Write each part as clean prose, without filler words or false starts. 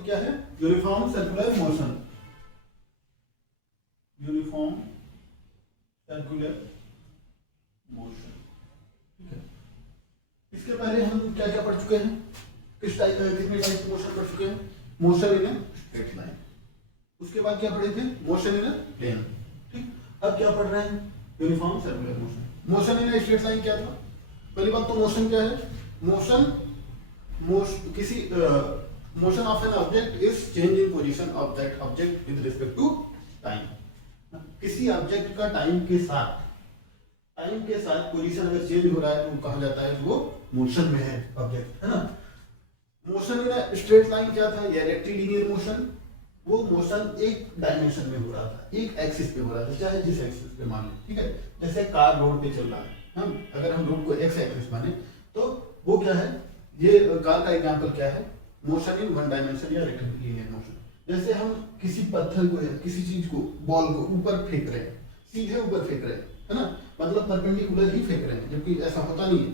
Topic क्या है? Uniform circular motion. Uniform circular motion, ठीक है। इसके पहले हम क्या क्या पढ़ चुके हैं? कितने टाइप की मोशन पढ़ चुके हैं? Motion in straight line. उसके बाद क्या पढ़े थे? मोशन इन प्लेन, ठीक। अब क्या पढ़ रहे हैं? Uniform circular motion. Motion in straight line क्या था? पहली बात तो मोशन क्या है? Motion of an object is change in position of that object with respect to time. किसी ऑब्जेक्ट का टाइम के साथ पोजीशन अगर चेंज हो रहा है तो कहा जाता है वो मोशन में है ऑब्जेक्ट, है ना। मोशन इन स्ट्रेट लाइन क्या था? या रेक्टिलिनियर मोशन। वो मोशन एक डायमेंशन में हो रहा था, एक एक्सिस पे हो रहा था, चाहे जिस एक्सिस पे मान लें, ठीक है। जैसे कार रोड पे चल रहा है, अगर हम रोड को एक्स एक्सिस माने तो वो क्या है? ये कार का एग्जांपल क्या है? मोशन इन वन डायमेंशन या रेक्टिलिनियर मोशन। जैसे हम किसी पत्थर को या किसी चीज को, बॉल को ऊपर फेंक रहे हैं, सीधे ऊपर फेंक रहे हैं, है ना, मतलब परपेंडिकुलर ही फेंक रहे हैं, जबकि ऐसा होता नहीं है,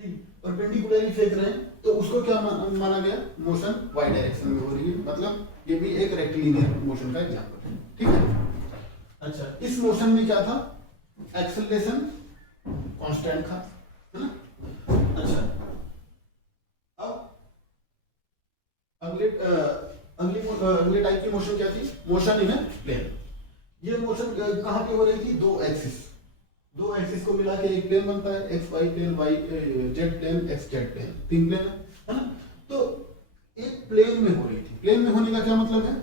ठीक। परपेंडिकुलर ही फेंक रहे हैं तो उसको क्या माना गया? मोशन वाई डायरेक्शन में हो रही है, मतलब ये भी एक रेक्टिलिनियर मोशन का एग्जांपल है, ठीक है। अच्छा, इस मोशन में क्या था? एक्सेलरेशन कांस्टेंट था, है ना। अच्छा, अब अगले टाइप की मोशन क्या थी? Motion in plane. ये मोशन कहाँ पे हो रही थी? दो एक्सिस को मिला के एक प्लेन बनता है, X Y plane, Y Z plane, X Z plane, तीन प्लेन है ना। तो एक प्लेन में हो रही थी। प्लेन में होने का क्या मतलब है?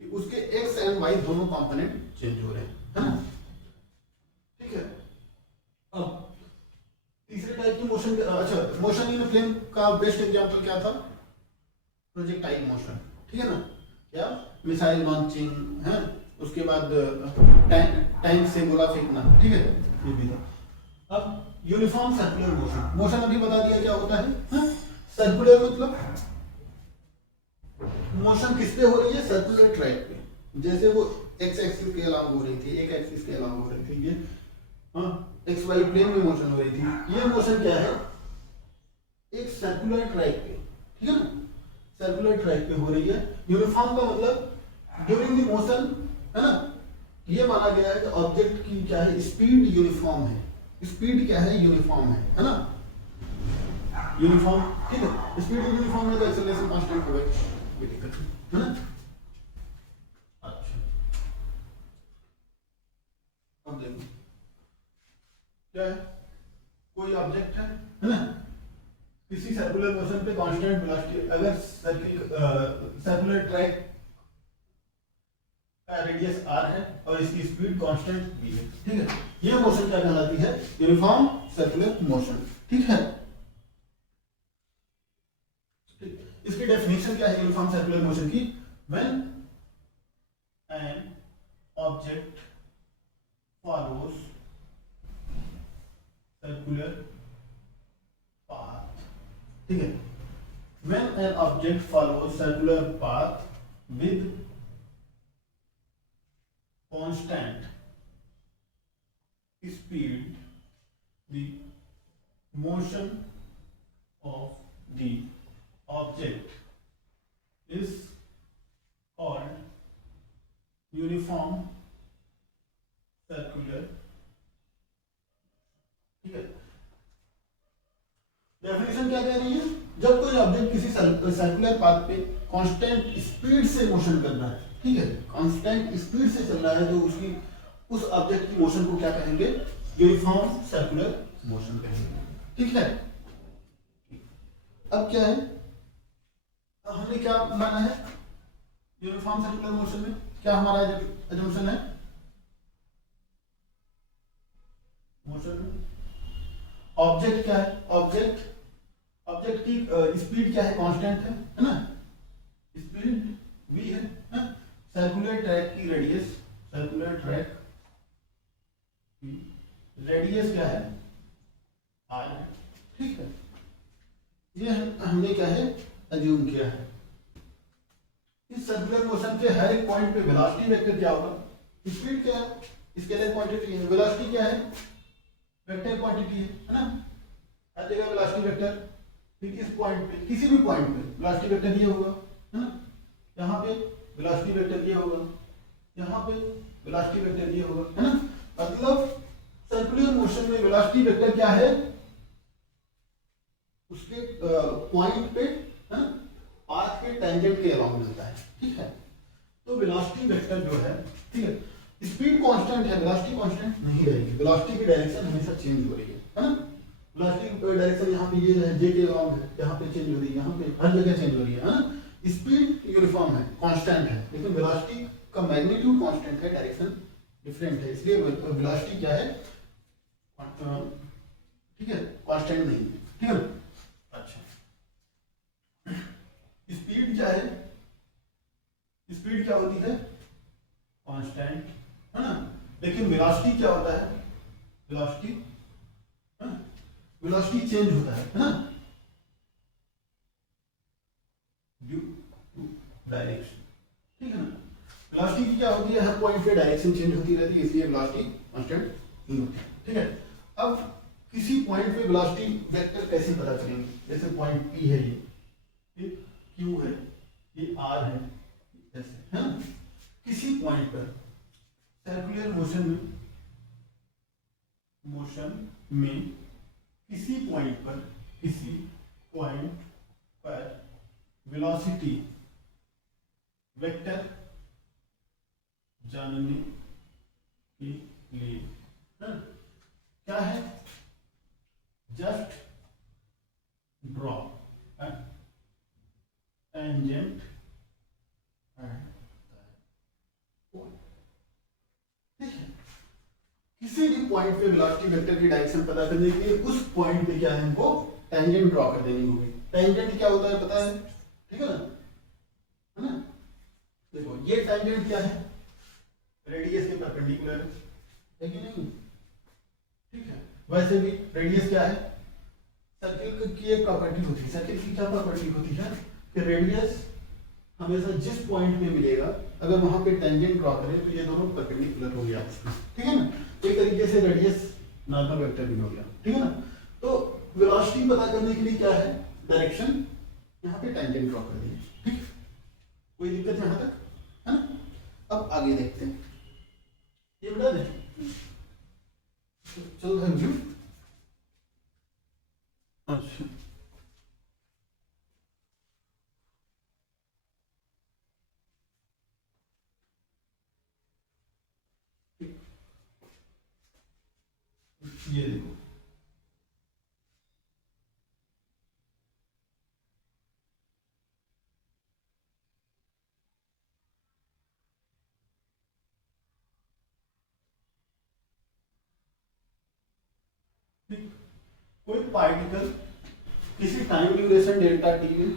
कि उसके एक्स एंड वाई दोनों कंपोनेंट चेंज हो रहे हैं, है ना, ठीक है। अब तीसरे टाइप की मोशन, अच्छा, मोशन इन प्लेन का बेस्ट एग्जांपल क्या था? प्रोजेक्टाइल मोशन, ठीक है ना, या मिसाइल लॉन्चिंग है, उसके बाद टैंक से गोला फेंकना, ठीक है, ये भी था। अब यूनिफॉर्म सर्कुलर मोशन अभी बता दिया क्या होता है? सर्कुलर मतलब मोशन किस पे हो रही है? सर्कुलर ट्रैक पे। जैसे वो एक्स एक्सिस के अलावा हो रही थी, एक एक्सिस के अलावा हो रही थी, ये एक्स वाई प्लेन में मोशन हो रही थी। ये मोशन क्या है? एक सर्कुलर ट्रैक पे, ठीक है ना, सर्कुलर ट्रैक पे हो रही है। यूनिफॉर्म का मतलब ड्यूरिंग द मोशन, है ना, ये माना गया है कि ऑब्जेक्ट की क्या है? स्पीड यूनिफॉर्म है। स्पीड क्या है? यूनिफॉर्म है ना, यूनिफॉर्म, ठीक है। स्पीड यूनिफॉर्म है तो एक्सेलरेशन कांस्टेंट होगा, कोई दिक्कत नहीं, है ना। अच्छा, अब देखो क्या है? कोई ऑब्जेक्ट है ना, किसी सर्कुलर मोशन पे कांस्टेंट वेलोसिटी, अगर सर्कुलर ट्रैक का रेडियस r है और इसकी स्पीड कांस्टेंट v है, ठीक है। ये मोशन क्या कहलाती है? यूनिफॉर्म सर्कुलर मोशन, ठीक है। इसकी डेफिनेशन क्या है यूनिफॉर्म सर्कुलर मोशन की? When an object follows circular path, ठीक है, when an object follows circular path with constant speed, the motion of the object is called uniform circular, ठीक है। डेफिनेशन क्या कह रही है? जब कोई ऑब्जेक्ट किसी सर्कुलर पाथ पे कांस्टेंट स्पीड से मोशन कर रहा है, ठीक है, कांस्टेंट स्पीड से चल रहा है, तो उस ऑब्जेक्ट की मोशन को क्या कहेंगे? यूनिफॉर्म सर्कुलर मोशन कहेंगे, ठीक है। अब क्या है? हमने क्या माना है यूनिफॉर्म सर्कुलर मोशन में? क्या हमारा एजम्पशन है मोशन में? ऑब्जेक्ट क्या है? ऑब्जेक्ट की स्पीड क्या है? कांस्टेंट है ना, स्पीड v है, सर्कुलर ट्रैक की रेडियस, सर्कुलर ट्रैक की रेडियस क्या है? r है, ठीक है। ये हमने क्या है? अज्यूम किया है। इस सर्कुलर मोशन के हर एक पॉइंट पे वेलोसिटी वेक्टर क्या होगा? स्पीड क्या है? स्केलर क्वांटिटी है, वेलोसिटी क्या है? वेक्टर क्वांटिटी है ना, हर जगह वेलोसिटी वेक्टर, ठीक। इस पॉइंट पे, किसी भी पॉइंट पे वेलोसिटी वेक्टर ये होगा, है ना। यहाँ पे वेलोसिटी वेक्टर ये होगा, यहाँ पे वेलोसिटी वेक्टर ये होगा, है ना। मतलब सर्कुलर मोशन में वेलोसिटी वेक्टर क्या है, उसके पॉइंट पे, है ना, पाथ के टेंजेंट के अलाउंग मिलता है, ठीक है। तो वेलोसिटी वेक्टर जो है, ठीक है, स्पीड कांस्टेंट है, वेलोसिटी कांस्टेंट नहीं रहेगी, वेलोसिटी की डायरेक्शन हमेशा चेंज हो रही है ना। वेलोसिटी की डायरेक्शन यहाँ पे ये है, जे के अलाउंग है, यहाँ पे चेंज हो रही है, यहाँ पे हर जगह चेंज हो रही है ना। स्पीड यूनिफॉर्म है, कांस्टेंट है, लेकिन वेलोसिटी का मैग्नीट्यूड कांस्टेंट है, डायरेक्शन डिफरेंट है, इसलिए वेलोसिटी क्या है, ठीक है, कांस्टेंट नहीं है, ठीक है ना। अच्छा, स्पीड क्या है, स्पीड क्या होती है, कांस्टेंट, है ना। लेकिन वेलोसिटी क्या होता है, वेलोसिटी, है ना, वेलोसिटी चेंज होता है ना, ड्यू टू डायरेक्शन, ठीक है ना। वेलोसिटी की क्या होती है, हर पॉइंट पे डायरेक्शन चेंज होती रहती है, इसलिए वेलोसिटी कांस्टेंट नहीं होती है, ठीक है। अब किसी पॉइंट पे वेलोसिटी वेक्टर कैसे पता करेंगे, जैसे पॉइंट P है, ये Q है, ये R है, ऐसे, है ना। किसी पॉइंट पर सर्कुलर मोशन में किसी पॉइंट पर वेलोसिटी वेक्टर जानने के लिए, है, क्या है, जस्ट ड्रॉ टेंजेंट किसी भी पॉइंट पे वेलोसिटी वेक्टर की डायरेक्शन पता करने के लिए उस पॉइंट पे क्या है, हमको टेंजेंट ड्रॉ कर देनी होगी। टेंजेंट क्या होता है पता है, ठीक है ना। देखो ये टेंजेंट क्या है, रेडियस के परपेंडिकुलर है कि नहीं, ठीक है। वैसे भी रेडियस क्या है, सर्किल की एक प्रॉपर्टी होती है, सर्किल की क्या प्रॉपर्टी होती है कि रेडियस हमेशा जिस पॉइंट पे मिलेगा, अगर वहां पे टेंजेंट ड्रॉ करें तो ये दोनों परपेंडिकुलर हो गया, ठीक है ना। एक तरीके से रेडियस नॉर्मल वेक्टर भी हो गया, ठीक है ना। तो वेलोसिटी पता करने के लिए क्या है, डायरेक्शन यहाँ पे टेंजेंट ड्रॉ कर देंगे, ठीक। कोई दिक्कत यहाँ तक, है ना। अब आगे देखते हैं, ये बता दें, चलो थैंक यू। अच्छा, ये देखो, कोई पार्टिकल किसी टाइम ड्यूरेशन डेल्टा टी में,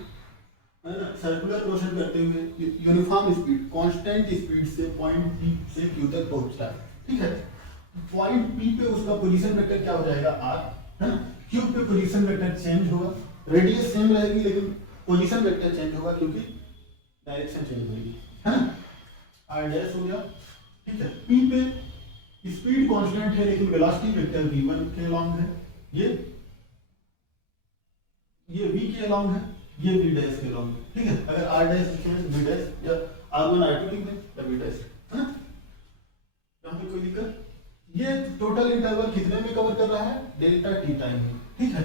है ना, सर्कुलर मोशन करते हुए यूनिफॉर्म स्पीड कांस्टेंट स्पीड से पॉइंट P से Q तक पहुंचता है, ठीक है। पॉइंट P पे उसका पोजीशन वेक्टर क्या हो जाएगा, R, है ना। Q पे पोजीशन वेक्टर चेंज होगा, रेडियस सेम रहेगी लेकिन पोजीशन वेक्टर चेंज होगा क्योंकि डायरेक्शन चेंज होगी, है ना। R डैश हो गया, ठीक है। P पे स्पीड कांस्टेंट है लेकिन वेलोसिटी वेक्टर v1 के अलोंग है, ये v के अलोंग है, ये v डैश के अलोंग है, ठीक है। अगर r डैश लिखे हैं तो v डैश, या r1 r2 लिख दें या v डैश, है ना। यहाँ पे कोई दिक्कत, ये टोटल इंटरवल कितने में कवर कर रहा है, डेल्टा टी टाइम में, ठीक है।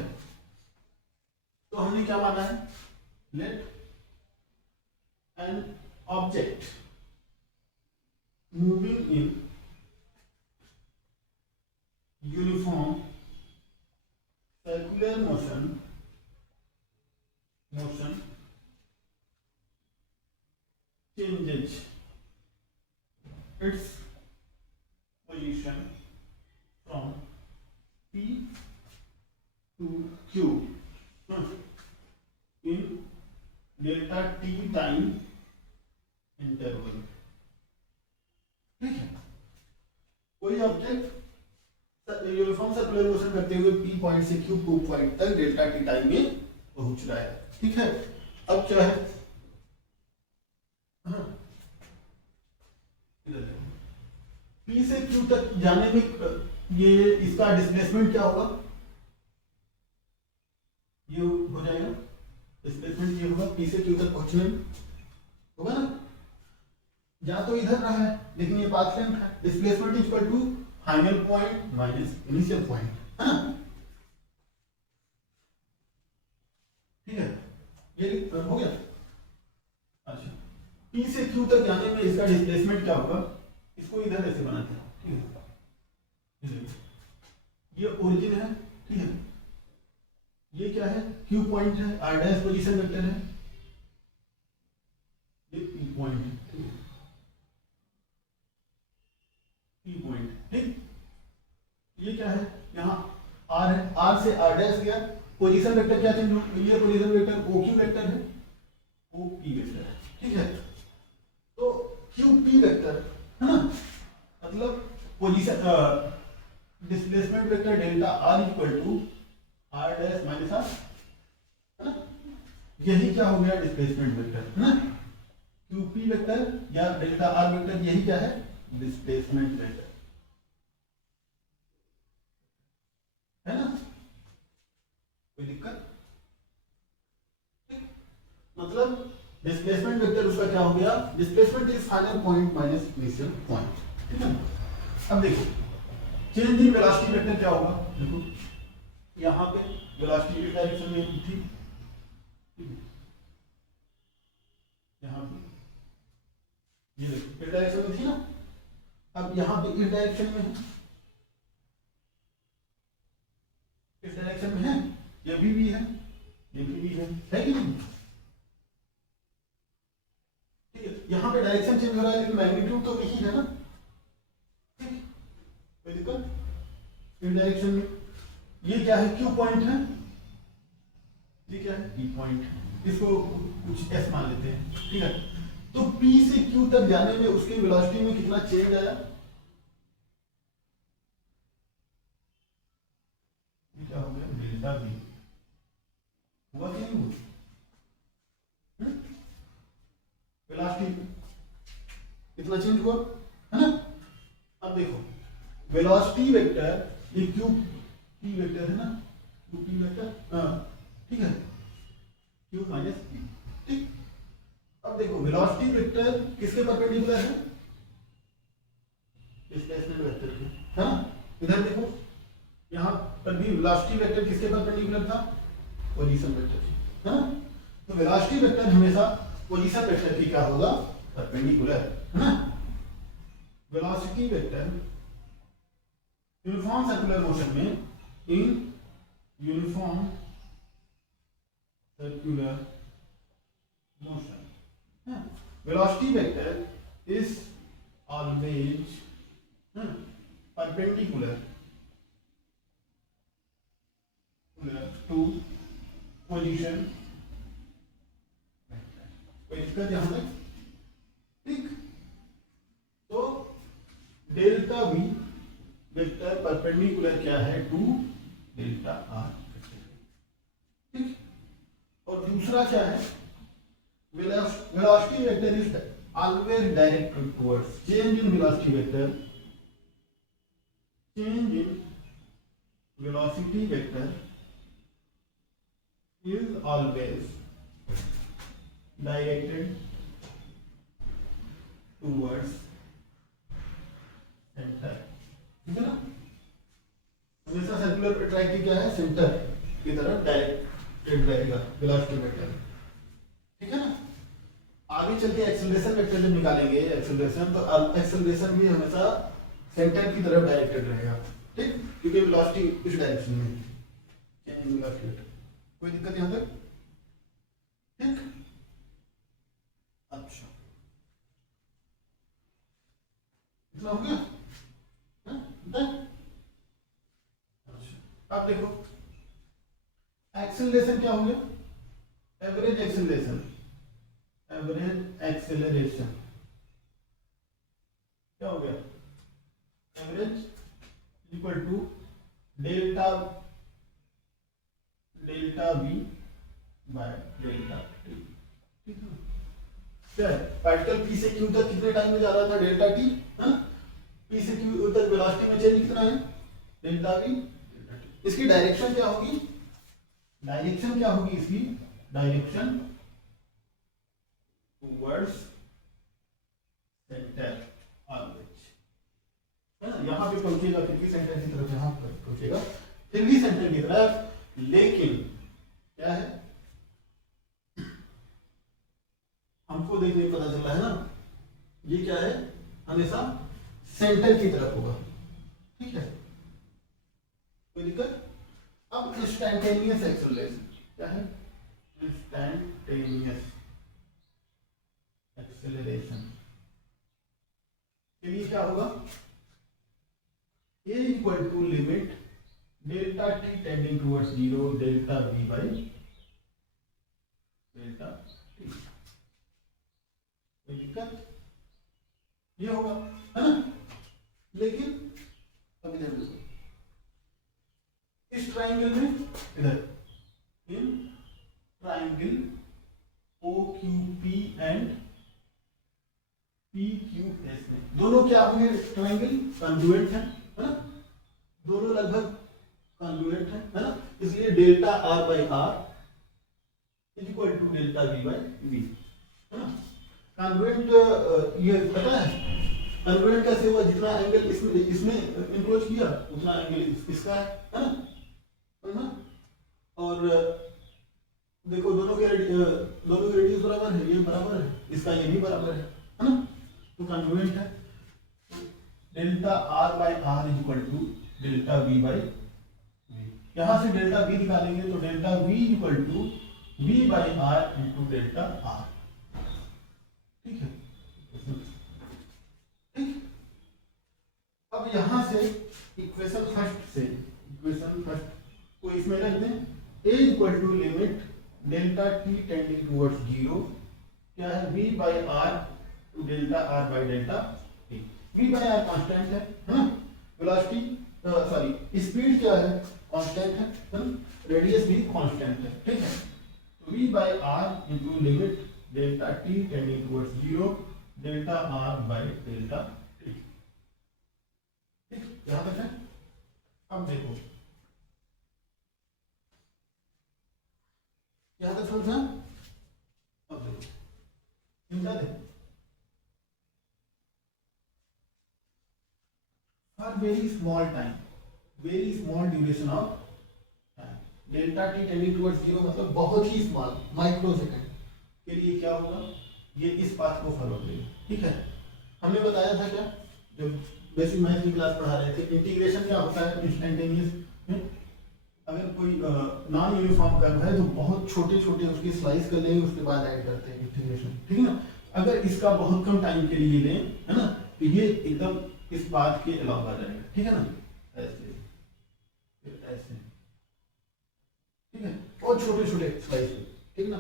तो हमने क्या माना है, let an object moving in uniform circular motion changes its position from P to Q in delta t time interval, ठीक है। कोई ऑब्जेक्ट यूनिफॉर्म सर्कुलर मोशन करते हुए P पॉइंट से Q पॉइंट तक डेल्टा टी टाइम में पहुंच रहा है, ठीक है। अब क्या है, P से Q तक जाने में ये इसका डिस्प्लेसमेंट क्या होगा, ये हो जाएगा डिस्प्लेसमेंट, ये होगा P से Q तक पहुंचने में, होगा ना, जा तो इधर रहा है लेकिन ये पाथ लेंथ है, displacement is equal to final point minus initial point, है ना, ठीक है, ये हो गया। अच्छा, P से Q तक जाने में इसका डिस्प्लेसमेंट क्या होगा, इसको इधर ऐसे बनाते हैं, ठीक है, ये ओरिजिन है, ठीक है, ये क्या है, Q पॉइंट है, R डैश पोजीशन वेक्टर है, ये P पॉइंट है, ठीक है, P पॉइंट, ठीक, ये क्या है, यहाँ R है, R से R डैश गया, पोजीशन वेक्टर क्या चेंज हो, ये पोजीशन वेक्टर OQ वेक्टर है, OP वेक्टर है, ठीक है, तो QP वेक्टर है ना, मतलब position displacement vector delta R equal to R dash minus R, है ना, यही क्या हो गया डिस्प्लेसमेंट वेक्टर, है ना, QP वेक्टर या डेल्टा R वेक्टर, यही क्या है डिस्प्लेसमेंट वेक्टर, है ना, कोई दिक्कत, मतलब डिस्प्लेसमेंट वेक्टर उसका क्या हो गया, displacement is final point minus initial point, ठीक है। अब देखो चेंज इन वेलोसिटी वेक्टर क्या होगा, देखो यहाँ पे वेलोसिटी इस डायरेक्शन में थी, ठीक है, यहाँ पे ये देखो इस डायरेक्शन में थी ना, अब यहाँ पे इस डायरेक्शन में है, इस डायरेक्शन में है, ये भी है, ये भी है कि नहीं, ठीक है, यहाँ पे डायरेक्शन चेंज हो रहा है लेकिन मैग्नीट्यूड तो वही है ना, ठीक, कोई दिक्कत, इस डायरेक्शन में ये क्या है, Q पॉइंट है, ये क्या है, P पॉइंट, इसको कुछ S मान लेते हैं, ठीक है, तो P से Q तक जाने में उसकी वेलोसिटी में कितना चेंज आया, ये क्या हो गया डेल्टा V, हुआ कि नहीं हुआ, वेलोसिटी कितना चेंज हुआ, है ना, अब देखो वेलोसिटी वेक्टर ये P वेक्टर है ना, P वेक्टर, हाँ ठीक है, Q माइनस P, ठीक, अब देखो वेलोसिटी वेक्टर किसके परपेंडिकुलर है, डिस्प्लेसमेंट वेक्टर के, है ना, इधर देखो यहाँ पर भी वेलोसिटी वेक्टर किसके परपेंडिकुलर था, पोजीशन वेक्टर, है ना, तो वेलोसिटी वेक्टर हमेशा पोजीशन वेक्टर की क्या होगा, परपेंडिकुलर, है ना, velocity vector uniform circular motion में, in uniform circular motion velocity vector is always perpendicular to position vector, कोई दिक्कत यहाँ तक, ठीक, तो डेल्टा V वेक्टर परपेंडिकुलर क्या है टू डेल्टा R, ठीक, और दूसरा क्या है, velocity vector is always directed towards, change in velocity vector, change in velocity vector is always directed towards center, ठीक है ना, हमेशा सर्कुलर ट्रैक की क्या है, सेंटर की तरफ डायरेक्टेड रहेगा वेलोसिटी वेक्टर, ठीक है ना, आगे चल के एक्सेलरेशन वेक्टर जब निकालेंगे एक्सेलरेशन, तो एक्सेलरेशन भी हमेशा सेंटर की तरफ डायरेक्टेड रहेगा, ठीक, क्योंकि वेलोसिटी इस डायरेक्शन में चेंज इन वेलोसिटी वेक्टर, कोई दिक्कत यहां तक, ठीक, अच्छा इतना हो गया, अच्छा अब देखो एक्सेलरेशन क्या हो गया, एवरेज एक्सेलरेशन, एवरेज एक्सेलरेशन क्या हो गया, average equal to delta V by delta T, ठीक है, क्या है, पार्टिकल P से Q तक कितने टाइम में जा रहा था, डेल्टा T, हाँ, P से Q तक वेलोसिटी में चेंज कितना है, डेल्टा V, इसकी डायरेक्शन क्या होगी, डायरेक्शन क्या होगी इसकी, डायरेक्शन टुवर्ड्स पे पहुंचेगा, फिर भी सेंटर की तरफ यहाँ पर पहुंचेगा, फिर भी सेंटर की तरफ, लेकिन क्या है, हमको देखने पता चल रहा है ना, ये क्या है, हमेशा सेंटर की तरफ होगा, ठीक है, कोई दिक्कत। अब इंस्टैंटेनियस एक्सेलरेशन क्या है, इंस्टैंटेनियस एक्सेलरेशन के लिए क्या होगा, a equal to limit delta t tending towards 0 delta v by delta t, कोई दिक्कत, ये होगा, है ना। लेकिन अब इधर देखो, इस ट्राइंगल में, इधर in triangle OQP and PQS में दोनों क्या होंगे, ट्राइंगल कॉन्ग्रुएंट है ना, दोनों लगभग कॉन्ग्रुएंट है ना, इसलिए delta R by R is equal to delta V by V, है ना। कॉन्ग्रुएंट ये पता है, कॉन्ग्रुएंट कैसे हुआ, जितना एंगल इसमें इंक्रोच किया उतना एंगल इसका है ना। और देखो दोनों के रेडियस बराबर है, ये बराबर है, इसका ये भी बराबर है ना, तो कॉन्ग्रुएंट है। Delta R by R is equal to delta V by V, यहां से डेल्टा V निकालेंगे तो delta V is equal to V by R into delta R, ठीक है, ठीक। अब यहां से इक्वेशन फर्स्ट को इसमें रख दें, a equal to limit delta t tending towards 0 क्या है, v by r to delta r by delta t, v by r constant है ना, वेलोसिटी सॉरी स्पीड क्या है, कांस्टेंट है ना, रेडियस भी कांस्टेंट है, ठीक है, तो v by r into limit delta t tending towards 0 delta r by delta t, ठीक, यहां तक है। अब देखो यहां तक समझा, अब देखो समझा दे, for very small time, very small duration of time, delta T tending towards 0 मतलब बहुत ही स्मॉल माइक्रो सेकंड के लिए क्या होगा, ये इस पाथ को फॉलो करेगा, ठीक है। हमने बताया था क्या, जब बेसिक मैथ की क्लास पढ़ा रहे थे, इंटीग्रेशन क्या होता है इंस्टैंटेनियस में, अगर कोई नॉन यूनिफॉर्म कर्व है तो बहुत छोटे छोटे उसकी स्लाइस कर लेंगे, उसके बाद ऐड करते हैं इंटीग्रेशन, ठीक है ना। अगर इसका बहुत कम टाइम के लिए लें, है ना, तो ये एकदम इस बात के अलावा आ जाएगा, ठीक है ना, ऐसे फिर ऐसे, ठीक है, और छोटे छोटे स्लाइस, ठीक ना।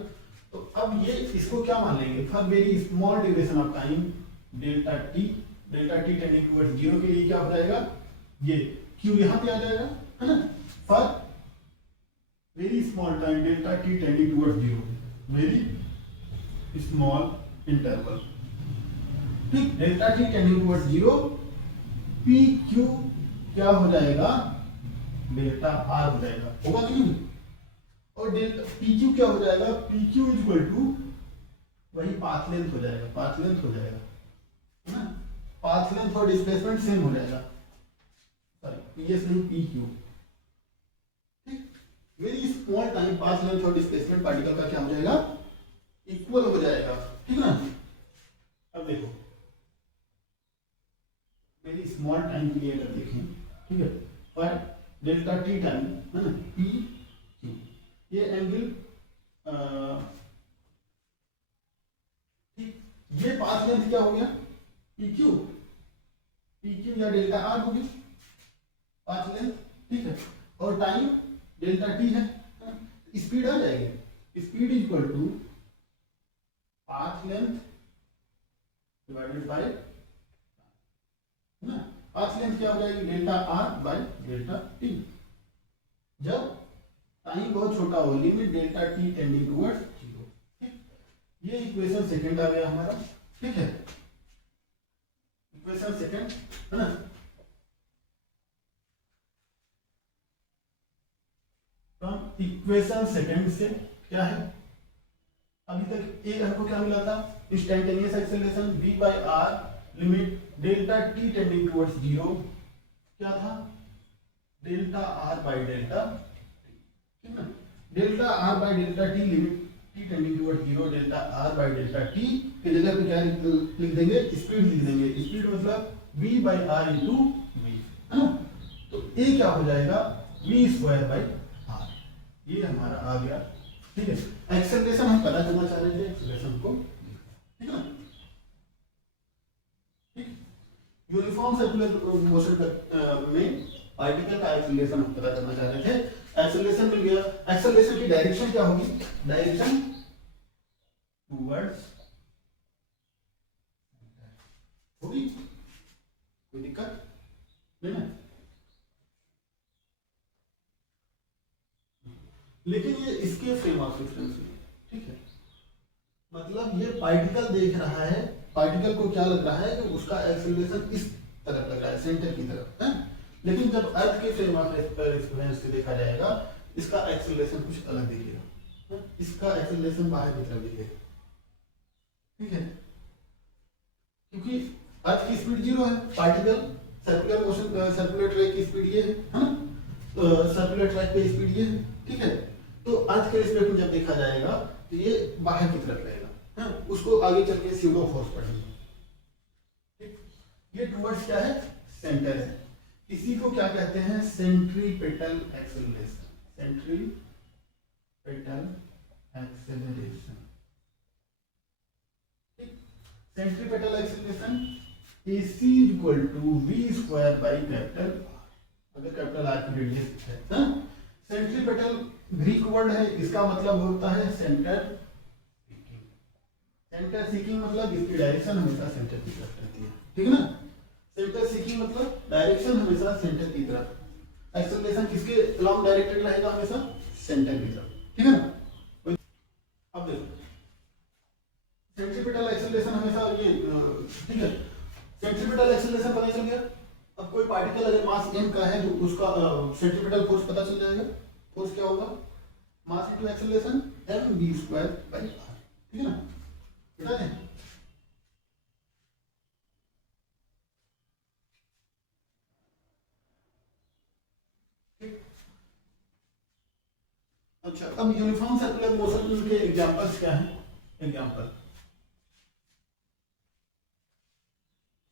तो अब ये इसको क्या मान लेंगे, for very small duration of time delta T tending towards 0 के लिए क्या हो जाएगा, ये q यहां पे आ जाएगा, है ना, for very small time delta T tending towards 0, very small interval, ठीक, delta T tending towards 0 P Q क्या हो जाएगा, डेल्टा आर हो जाएगा, होगा कि नहीं, और डेल्टा पी क्यू क्या हो जाएगा, P Q is equal to वही पाथ लेंथ हो जाएगा, पाथ लेंथ हो जाएगा, है ना, पाथ लेंथ और डिस्प्लेसमेंट सेम हो जाएगा, सॉरी पीएस नहीं पी क्यू, ठीक, very small time path length और डिस्प्लेसमेंट पार्टिकल का क्या हो जाएगा, इक्वल हो जाएगा, ठीक ना। अब देखो वेरी स्मॉल टाइम के लिए अगर देखें, ठीक है, पर डेल्टा टी टाइम, है ना, पी क्यू, ये एंगल ठीक, ये पाथ लेंथ क्या हो गया, पी क्यू या डेल्टा आर हो गया पाथ लेंथ, ठीक है, और टाइम डेल्टा टी है, स्पीड आ जाएगी, speed is equal to path length divided by ना, पाथ लेंथ क्या हो जाएगी, delta R by delta T, जब टाइम बहुत छोटा हो, limit delta T tending towards 0, ठीक, ये इक्वेशन सेकंड आ गया हमारा, ठीक है, इक्वेशन सेकंड, है ना। फ्रॉम इक्वेशन सेकंड से क्या है, अभी तक एक हमको क्या मिला था, instantaneous acceleration v by r limit delta t tending towards 0 क्या था, डेल्टा आर बाई डेल्टा, ठीक ना, delta R by delta T limit T tending toward 0, delta R by delta T की जगह पे क्या लिख देंगे, स्पीड लिख देंगे। स्पीड मतलब v by R into V, है ना। तो ए क्या हो जाएगा, v स्क्वायर बाई आर, ये हमारा आ गया, ठीक है। एक्सेलरेशन हम पता करना चाह रहे थे, एक्सेलरेशन को, ठीक है ना, ठीक। यूनिफॉर्म सर्कुलर मोशन में पार्टिकल का एक्सेलरेशन हम पता करना चाह रहे थे, एक्सेलरेशन मिल गया। एक्सेलरेशन की डायरेक्शन क्या होगी, डायरेक्शन टुवर्ड्स होगी, कोई दिक्कत नहीं ना। लेकिन ये इसके फ्रेम ऑफ रेफरेंस में, ठीक है, मतलब ये पार्टिकल देख रहा है, पार्टिकल को क्या लग रहा है कि उसका एक्सेलरेशन इस तरफ लग रहा है, सेंटर की तरफ, है। लेकिन जब अर्थ के फ्रेम ऑफ रेफरेंस से देखा जाएगा, इसका एक्सेलरेशन कुछ अलग दिखेगा, इसका एक्सेलरेशन बाहर की तरफ दिखेगा, ठीक है, क्योंकि अर्थ की स्पीड 0 है, particle circular motion, circular track की स्पीड ये है ना, सर्कुलर ट्रैक पे स्पीड ये है, ठीक है। तो अर्थ के रिस्पेक्ट में जब देखा जाएगा तो ये बाहर की तरफ रहेगा, है, उसको आगे चल के स्यूडो फोर्स पढ़ेंगे, ठीक। ये टुवर्ड्स क्या है, सेंटर है, इसी को क्या कहते हैं, सेंट्रीपेटल एक्सेलरेशन, सेंट्रीपेटल एक्सेलरेशन, ठीक। Centripetal acceleration AC equal to V square by capital R, अगर कैपिटल R की रेडियस है ना। सेंट्रीपेटल ग्रीक वर्ड है, इसका मतलब होता है सेंटर सीकिंग, सेंटर सीकिंग मतलब इसकी डायरेक्शन हमेशा सेंटर की तरफ रहती है, ठीक है ना। सेंटर सीकिंग मतलब डायरेक्शन हमेशा सेंटर की तरफ, एक्सेलरेशन किसके अलोंग डायरेक्टेड रहेगा, हमेशा सेंटर की तरफ, ठीक है ना। अब देखो सेंट्रीपेटल एक्सेलरेशन हमेशा ये, ठीक है, सेंट्रीपेटल एक्सेलरेशन पता चल गया। अब कोई पार्टिकल अगर मास m का है तो उसका सेंट्रीपेटल फोर्स पता चल जाएगा, फोर्स क्या होगा, mass into acceleration mv square by r, ठीक है ना, बता दें। अच्छा, अब यूनिफॉर्म सर्कुलर मोशन के एग्जांपल्स क्या हैं, एग्जांपल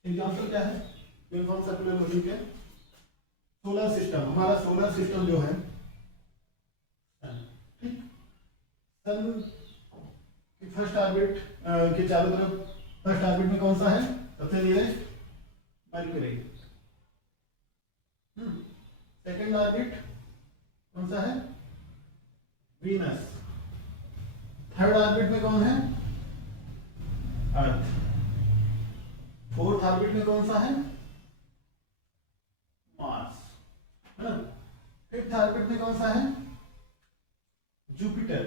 क्या है यूनिफॉर्म सर्कुलर मोशन के, सोलर सिस्टम, हमारा सोलर सिस्टम जो है, ठीक, सन की फर्स्ट ऑर्बिट के चारों तरफ, फर्स्ट ऑर्बिट में कौन सा है, सबसे नियरेस्ट मरकरी, सेकंड ऑर्बिट कौन सा है, वीनस, थर्ड ऑर्बिट में कौन है, अर्थ, फोर्थ ऑर्बिट में कौन सा है, मार्स, है ना, फिफ्थ ऑर्बिट में कौन सा है, जुपिटर,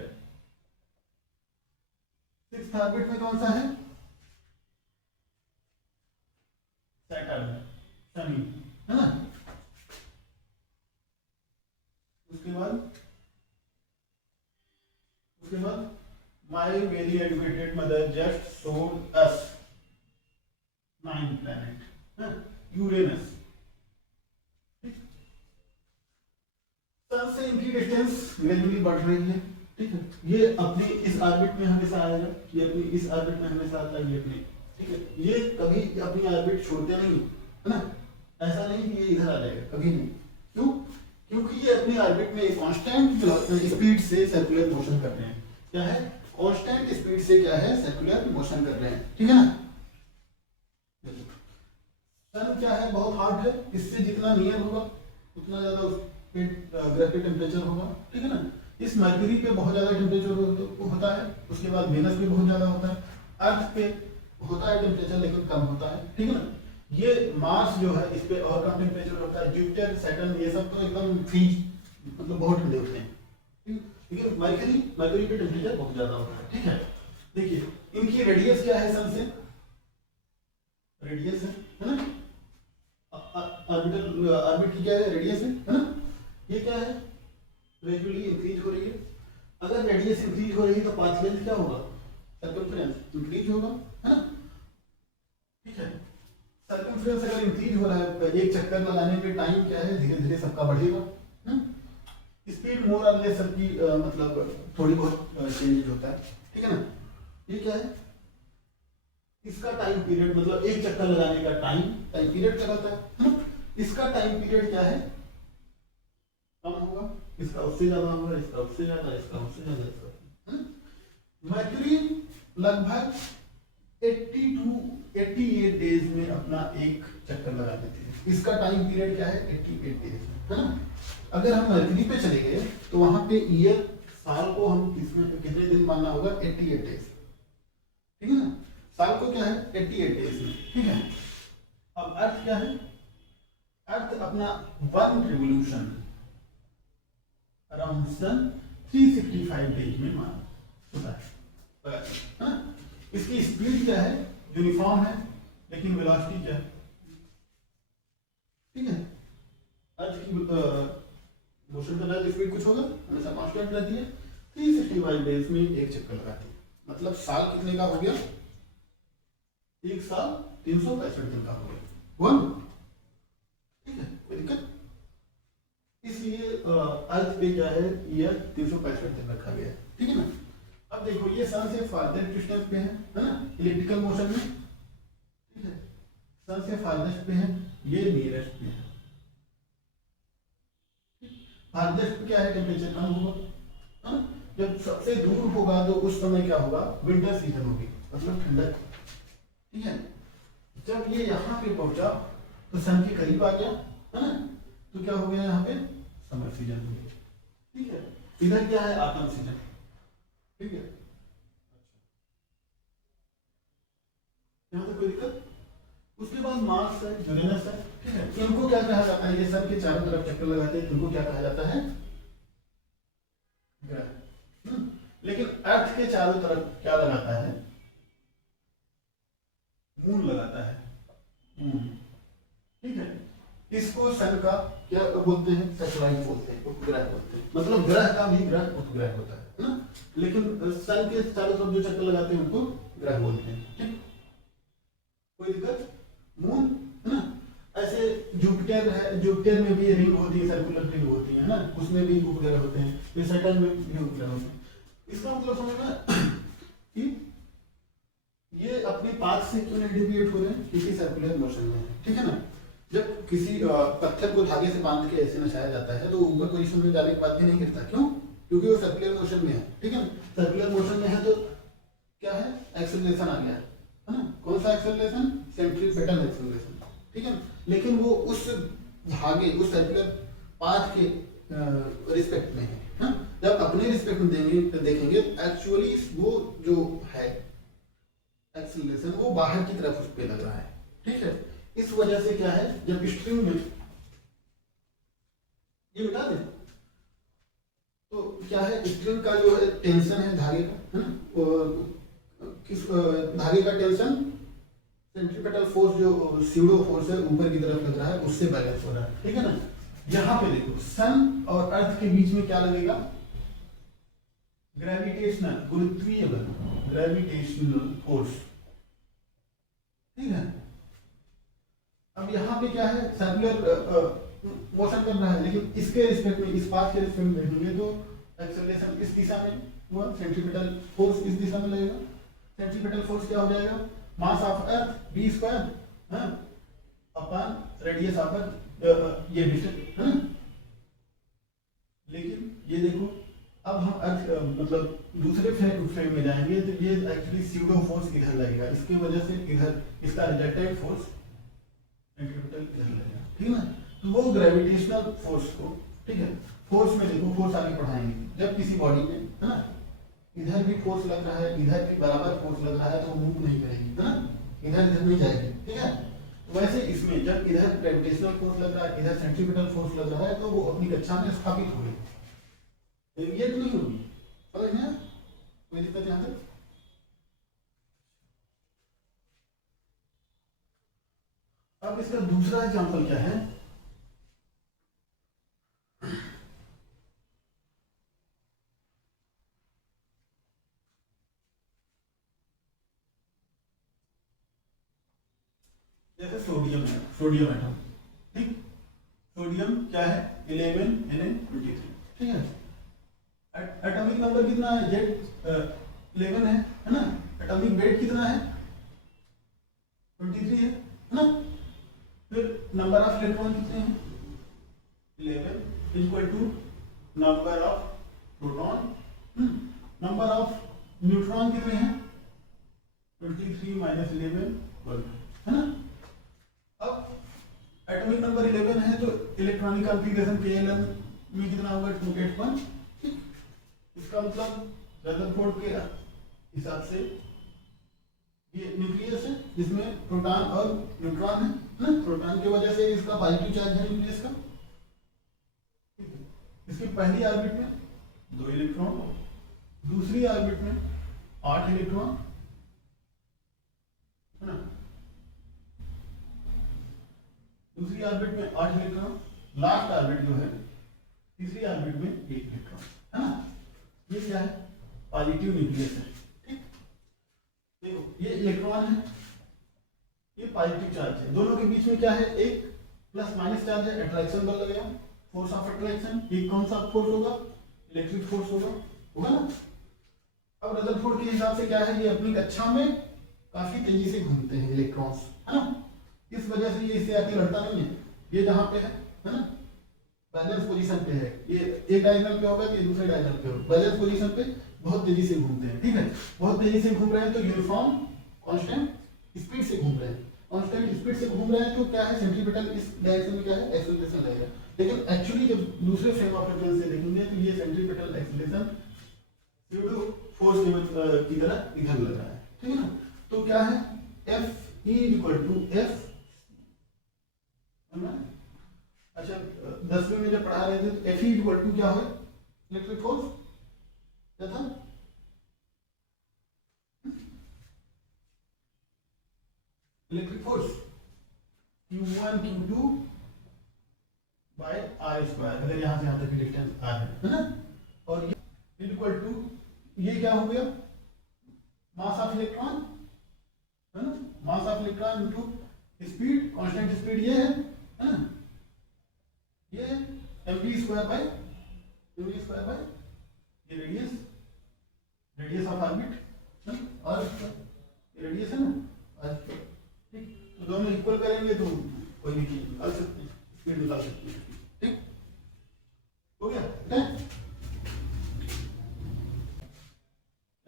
सिक्स्थ ऑर्बिट में कौन सा है, सैटर्न, शनि, है ना। उसके बाद my very educated mother just showed us 9 planet, Uranus, sun से इनकी डिस्टेंस ग्रेजुअली बढ़ रही है, ठीक है, ये अपनी इस ऑर्बिट में हमेशा आएगा, ये अपनी इस ऑर्बिट में हमेशा आता है, ये अपनी, ठीक है, ये कभी अपनी ऑर्बिट छोड़ते नहीं, है ना, ऐसा नहीं कि ये इधर आ जाएगा, कभी नहीं, क्यों, क्योंकि ये अपनी ऑर्बिट में कांस्टेंट स्पीड से सर्कुलर मोशन कर रहे हैं, क्या है, कांस्टेंट स्पीड से क्या है, सर्कुलर मोशन कर रहे हैं, ठीक है ना। सन क्या है, बहुत हॉट है, इससे जितना नियर होगा उतना ज्यादा उस पे ग्रह पे टेम्परेचर होगा, ठीक है ना। इस मरकरी पे बहुत ज्यादा टेम्परेचर होता है, उसके बाद वेनस पे बहुत ज्यादा होता है, अर्थ पे होता है टेम्परेचर लेकिन कम होता है, ठीक है ना। ये मार्स जो है इस पे और कम टेम्परेचर होता है, जुपिटर सैटर्न ये सब तो एकदम फ्रीज, मतलब बहुत ठंडे होते हैं, लेकिन मरकरी पे टेम्परेचर बहुत ज्यादा होता है, ठीक है। देखिए इनकी रेडियस क्या है, सन से रेडियस है ना, ऑर्बिट की क्या है, रेडियस है ना, ये क्या है, ग्रेजुअली इंक्रीज हो रही है। अगर रेडियस इंक्रीज हो रही है तो पाथ लेंथ क्या होगा, सर्कमफरेंस इंक्रीज होगा, है ना, ठीक है। सर्कमफरेंस डिफरेंस अगर इंक्रीज हो रहा है, एक चक्कर लगाने में टाइम क्या है धीरे धीरे सबका बढ़ेगा। स्पीड मोर और लेस सबकी मतलब थोड़ी बहुत चेंज होता है, ठीक है ना। ये क्या है, इसका टाइम पीरियड मतलब एक चक्कर लगाने का टाइम पीरियड क्या होता है, इसका टाइम पीरियड क्या है, कम होगा, इसका उससे ज्यादा होगा, इसका उससे ज्यादा, इसका उससे ज्यादा, इसका। मर्क्यूरी लगभग 80 to 88 डेज में अपना एक चक्कर लगा देते हैं। इसका टाइम पीरियड क्या है, 88 डेज, है ना। अगर हम मर्क्यूरी पे चले गए तो वहां पे ईयर, साल को हम कितने दिन मानना होगा, 88 डेज, ठीक है ना। साल को क्या है, 88 डेज में, ठीक है। अब अर्थ क्या है, अर्थ अपना 1 रिवोल्यूशन अराउंड सन 365 डेज में होता है। इसकी स्पीड क्या है, यूनिफॉर्म है, लेकिन वेलोसिटी क्या है, ठीक है। अर्थ की मोशन का स्पीड कुछ होगा, हमेशा कांस्टेंट रहती है। 365 डेज में एक चक्कर लगाती है, मतलब साल कितने का हो गया, एक साल 365 दिन का हो गया, वन, ठीक है, कोई दिक्कत। इसलिए अर्थ पे क्या है, ईयर 365 दिन रखा गया है, ठीक है ना। अब देखो ये सन से फार्दर डिस्टेंस पे है ना, इलेक्ट्रिकल मोशन में, ठीक है। सन से फार्देस्ट पे है, ये नियरेस्ट पे है। फार्देस्ट क्या है, टेम्परेचर कम होगा, है ना। जब सबसे दूर होगा तो उस समय क्या होगा, विंटर सीजन होगी, मतलब ठंडक, ठीक है। जब ये यहाँ पे पहुंचा तो सन के करीब आ गया, है ना, तो क्या हो गया, यहाँ पे समर सीजन हो गया, ठीक है। इधर क्या है, ऑटम सीजन, ठीक है। यहाँ तक कोई दिक्कत। उसके बाद मार्स है, यूरेनस है, ठीक है। इनको क्या कहा जाता है, ये सन के चारों तरफ चक्कर लगाते हैं, इनको क्या कहा जाता है, ग्रह। लेकिन अर्थ के चारों तरफ क्या लगाता है, मून लगाता है, मून, ठीक है। इसको सन का क्या बोलते हैं, सैटेलाइट बोलते हैं, उपग्रह बोलते हैं। मतलब ग्रह का भी ग्रह उपग्रह होता है ना, लेकिन सन के चारों तरफ जो चक्कर लगाते हैं उनको ग्रह बोलते हैं, ठीक। कोई दिक्कत। मून, है ना। ऐसे जुपिटर है, जुपिटर में भी रिंग होती है, सर्कुलर रिंग होती है ना, उसमें भी उपग्रह होते हैं। ये सैटर्न में भी उपग्रह होते हैं। इसका मतलब समझना कि ये अपने पाथ से क्यों नहीं डिविएट हो रहे हैं, क्योंकि सर्कुलर मोशन में है, ठीक है ना। जब किसी पत्थर को धागे से बांध के ऐसे नचाया जाता है तो ऊपर पोजीशन में जाने के बाद भी नहीं गिरता, क्यों, क्योंकि वो सर्कुलर मोशन में है, ठीक है। सर्कुलर मोशन में है तो क्या है, एक्सेलरेशन आ गया, है ना। कौन सा एक्सेलरेशन, सेंट्रीपेटल एक्सेलरेशन, ठीक है। लेकिन वो उस धागे, उस सर्कुलर पाथ के रिस्पेक्ट में है, ना? जब अपने रिस्पेक्ट में देखेंगे एक्चुअली वो जो है एक्सेलरेशन वो बाहर की तरफ उस पे लग रहा है, ठीक है। इस वजह से क्या है, जब स्ट्रिंग में ये मिटा दे तो क्या है, स्ट्रिंग का जो टेंशन है धागे का, है ना, किस धागे का टेंशन, सेंट्रीपेटल फोर्स जो स्यूडो फोर्स है ऊपर की तरफ लग रहा है, उससे बैलेंस हो रहा है, ठीक है ना। यहां पे देखो सन और अर्थ के बीच में क्या लगेगा, ग्रेविटेशनल, गुरुत्वीय बल, ग्रेविटेशनल फोर्स, ठीक है। अब यहाँ पे क्या है, सर्कुलर मोशन कर रहा है, लेकिन इसके रिस्पेक्ट में, इस पाथ के रिस्पेक्ट में देखेंगे तो एक्सेलरेशन इस दिशा में हुआ, सेंट्रीपिटल फोर्स इस दिशा में लगेगा। सेंट्रीपिटल फोर्स क्या हो जाएगा, mass of earth b square upon radius of earth, ये डिस्टेंस, है ना। लेकिन ये देखो अब हम अर्थ मतलब दूसरे फ्रेम में जाएंगे तो ये एक्चुअली स्यूडो फोर्स इधर लगेगा, इसकी वजह से इधर इसका रिजल्टेंट फोर्स सेंट्रीपिटल इधर लगेगा, ठीक है ना। तो वो ग्रेविटेशनल फोर्स को, ठीक है, फोर्स में देखो, फोर्स आगे पढ़ाएंगे, जब किसी बॉडी में, है ना, इधर भी फोर्स लग रहा है, इधर भी बराबर फोर्स लग रहा है तो वो मूव नहीं करेगी, है ना, इधर इधर नहीं जाएगी, ठीक है। तो वैसे इसमें जब इधर ग्रेविटेशनल फोर्स लग रहा है, इधर सेंट्रीपिटल फोर्स लग रहा है, तो वो अपनी कक्षा में स्थापित होगी, ये तो नहीं होगी, समझ में, कोई दिक्कत यहाँ तक। अब इसका दूसरा एग्जांपल क्या है, जैसे सोडियम है, सोडियम एटम, ठीक, सोडियम क्या है 11 Na23, ठीक है। एटॉमिक नंबर कितना है, जेड 11 है ना। एटॉमिक वेट कितना है 23 है ना। फिर नंबर ऑफ इलेक्ट्रॉन कितने हैं 11 equal to number of proton, number of neutron कितने हैं 23 माइनस 11 1 है ना। अब एटॉमिक नंबर 11 है तो इलेक्ट्रॉनिक कॉन्फ़िगरेशन KLM में कितना होगा 281, ठीक। इसका मतलब रदरफोर्ड के हिसाब से ये न्यूक्लियस है जिसमें प्रोटॉन और न्यूट्रॉन है ना। प्रोटॉन की वजह से इसका पॉजिटिव चार्ज है न्यूक्लियस का। इसकी पहली ऑर्बिट में 2 इलेक्ट्रॉन, दूसरी ऑर्बिट में 8 इलेक्ट्रॉन है ना। दूसरी ऑर्बिट में 8 इलेक्ट्रॉन, लास्ट ऑर्बिट जो है तीसरी ऑर्बिट में 1 इलेक्ट्रॉन है ना। ये क्या है पॉजिटिव न्यूक्लियस है, ठीक। देखो ये इलेक्ट्रॉन है, ये पॉजिटिव चार्ज है, दोनों के बीच में क्या है एक प्लस माइनस चार्ज है, अट्रैक्शन बल लगेगा, फोर्स ऑफ अट्रैक्शन। एक कौन सा फोर्स होगा इलेक्ट्रिक फोर्स होगा ना। अब रदरफोर्ड के हिसाब से क्या है ये अपनी कक्षा में काफी तेजी से घूमते हैं इलेक्ट्रॉन्स है ना। इस वजह से ये इससे आके लड़ता नहीं है, ये जहां पे है ना बैलेंस पोजीशन पे है, ये एक डायगोनल पे होगा ये दूसरे डायगोनल पे होगा, बैलेंस पोजीशन पे बहुत तेजी से घूमते हैं, ठीक है। बहुत तेजी से घूम रहे हैं तो यूनिफॉर्म कांस्टेंट स्पीड से घूम रहे हैं, कांस्टेंट स्पीड से घूम रहे हैं तो क्या है सेंट्रीपिटल इस डायरेक्शन में क्या है एक्सेलरेशन लगेगा। लेकिन एक्चुअली जब दूसरे फ्रेम ऑफ रेफरेंस से देखेंगे तो ये सेंट्रीपिटल एक्सेलरेशन स्यूडो फोर्स की तरह इधर लग रहा है, ठीक है ना। तो क्या है F E equal to F, अच्छा 10वीं में जब पढ़ा रहे थे तो F E इक्वल टू क्या है इलेक्ट्रिक फोर्स क्या था electric force Q1 Q2 by R square, अगर यहां से यहां तक की डिस्टेंस R है ना। और ये इक्वल टू ये क्या हो गया मास ऑफ इलेक्ट्रॉन है ना, mass of electron into speed, constant speed ये है ना, ये mv स्क्वायर बाय ये रेडियस ऑफ ऑर्बिट ना, और ये रेडियस है ना और ठीक। तो दोनों इक्वल करेंगे तो कोई भी चीज निकाल सकते हैं, स्पीड निकाल सकते हैं, ठीक हो गया।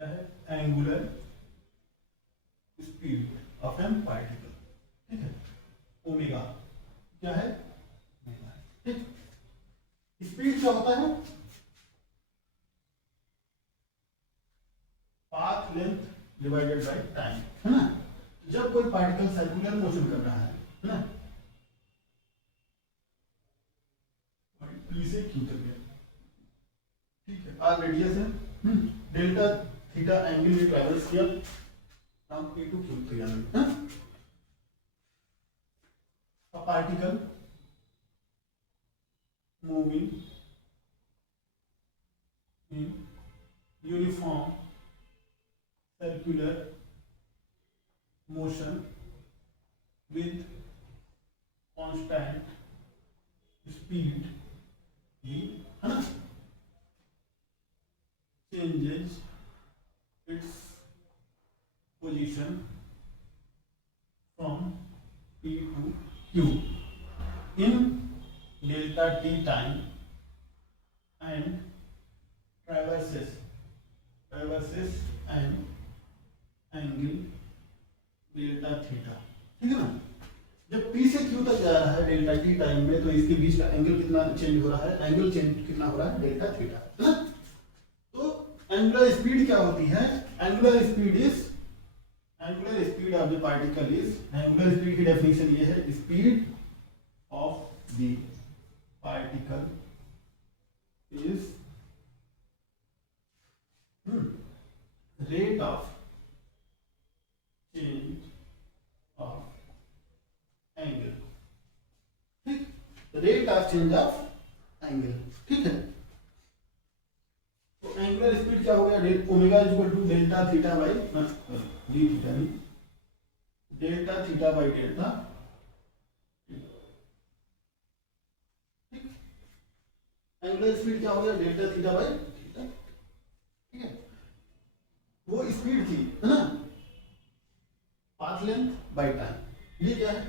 क्या है angular speed of an particle, ठीक है। ओमेगा क्या है ठीक। स्पीड क्या होता है path length divided by time है ना। जब कोई पार्टिकल सर्कुलर मोशन कर रहा है ना, P से Q तक है, ठीक है। R रेडियस है, डेल्टा थीटा एंगल में ट्रैवल्स किया फ्रॉम P टू Q तक है। A particle moving in uniform circular motion with constant speed v है ना changes its position from P to Q in delta t time and traverses an angle delta theta, ठीक है ना। जब P से Q तक जा रहा है डेल्टा टी टाइम में तो इसके बीच का एंगल कितना चेंज हो रहा है, एंगल चेंज कितना हो रहा है डेल्टा थीटा है ना। तो एंगुलर स्पीड क्या होती है, angular speed of the particle is, angular speed की डेफिनेशन ये है speed of the particle is rate of change of angle, ठीक, rate of change of angle, ठीक है। तो एंगुलर स्पीड क्या हो गया omega equal to delta theta by D theta, delta theta by delta angular speed क्या हो गया, डेल्टा थीटा बाई थीटा, ठीक है। वो स्पीड थी, है ना, पाथ लेंथ बाई टाइम। ये क्या है,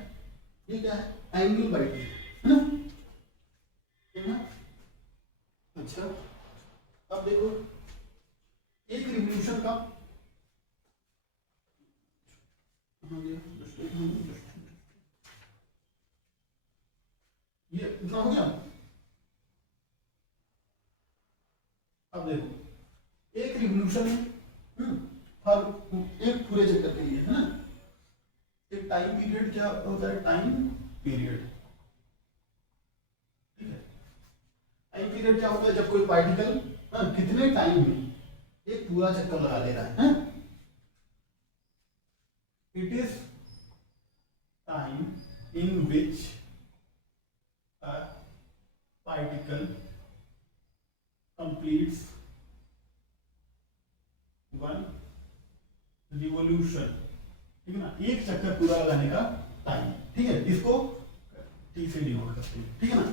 ये क्या है, एंगल बाई टाइम, है ना, है ना। अच्छा, अब देखो एक रिवोल्यूशन का ये इतना हो गया। अब देखो एक रिवोल्यूशन है हर एक पूरे चक्कर के लिए, है ना। एक टाइम पीरियड क्या होता है, टाइम पीरियड, ठीक है। टाइम पीरियड क्या होता है, जब कोई पार्टिकल कितने टाइम में एक पूरा चक्कर लगा दे रहा है। It is time in which a particle completes one revolution, ठीक है ना, एक चक्कर पूरा लगाने का टाइम, ठीक है। इसको टी से डिनोट करते हैं, ठीक है ना।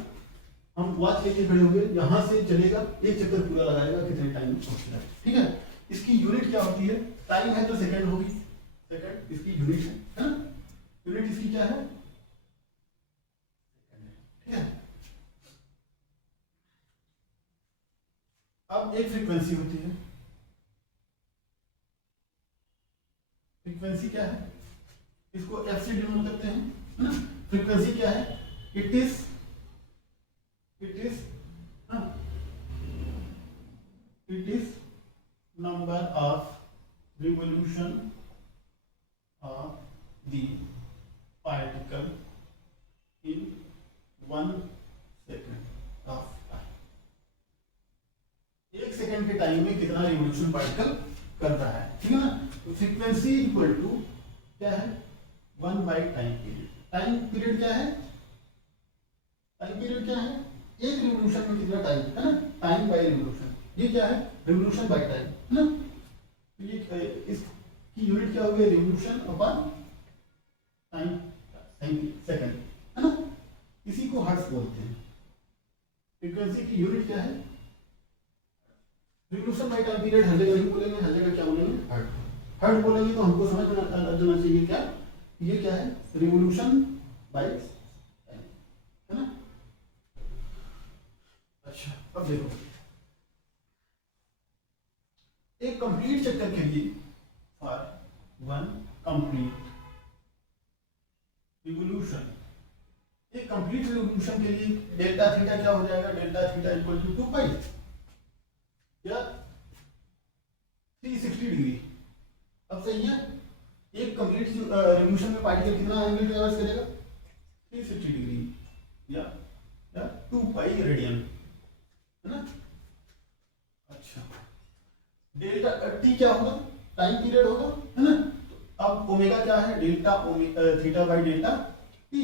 हम वॉच लेके खड़े होंगे, यहां से चलेगा, एक चक्कर पूरा लगाएगा, कितने टाइम में पहुंचेगा, ठीक है। इसकी यूनिट क्या होती है, टाइम है तो सेकंड होगी, सेकंड इसकी यूनिट है ना, यूनिट इसकी क्या है, ठीक है। अब एक फ्रीक्वेंसी होती है, फ्रीक्वेंसी क्या है, इसको एफ से डिनोट करते हैं, है ना। फ्रीक्वेंसी क्या है, it is it is number of revolution of the particle in 1 second of time। एक सेकंड के टाइम में कितना रिवोल्यूशन पार्टिकल करता है, ठीक है ना। तो फ्रीक्वेंसी इक्वल टू क्या है, 1 by time period. Time period क्या है, टाइम पीरियड क्या है, एक रिवोल्यूशन में कितना टाइम, है ना, टाइम बाई रिवोल्यूशन। ये क्या है, रिवोल्यूशन बाई टाइम, है ना। तो ये इसकी यूनिट क्या हो गई, रिवोल्यूशन अपॉन टाइम, सेकंड, है ना। इसी को हर्ट्ज बोलते हैं। फ्रीक्वेंसी की यूनिट क्या है, रिवोल्यूशन बाई टाइम पीरियड हर जगह नहीं बोलेंगे, हर जगह क्या बोलेंगे, हर्ट्ज। हर्ट्ज बोलेंगे तो हमको समझ में आ जाना चाहिए क्या, ये क्या है, रिवोल्यूशन बाई टाइम, है ना। अच्छा, अब देखो एक कंप्लीट चक्कर के लिए, फॉर वन कंप्लीट रिवोल्यूशन, एक कंप्लीट रिवोल्यूशन के लिए डेल्टा थीटा क्या हो जाएगा, डेल्टा थीटा इक्वल टू 2 पाई या 360 डिग्री। अब सही है, एक कंप्लीट रिवोल्यूशन में पार्टिकल कितना एंगल ट्रेवर्स करेगा, 360 डिग्री या 2 पाई रेडियन, है ना। अच्छा, डेल्टा टी क्या होगा, टाइम पीरियड होगा, है ना। तो अब ओमेगा क्या है, delta theta by delta T,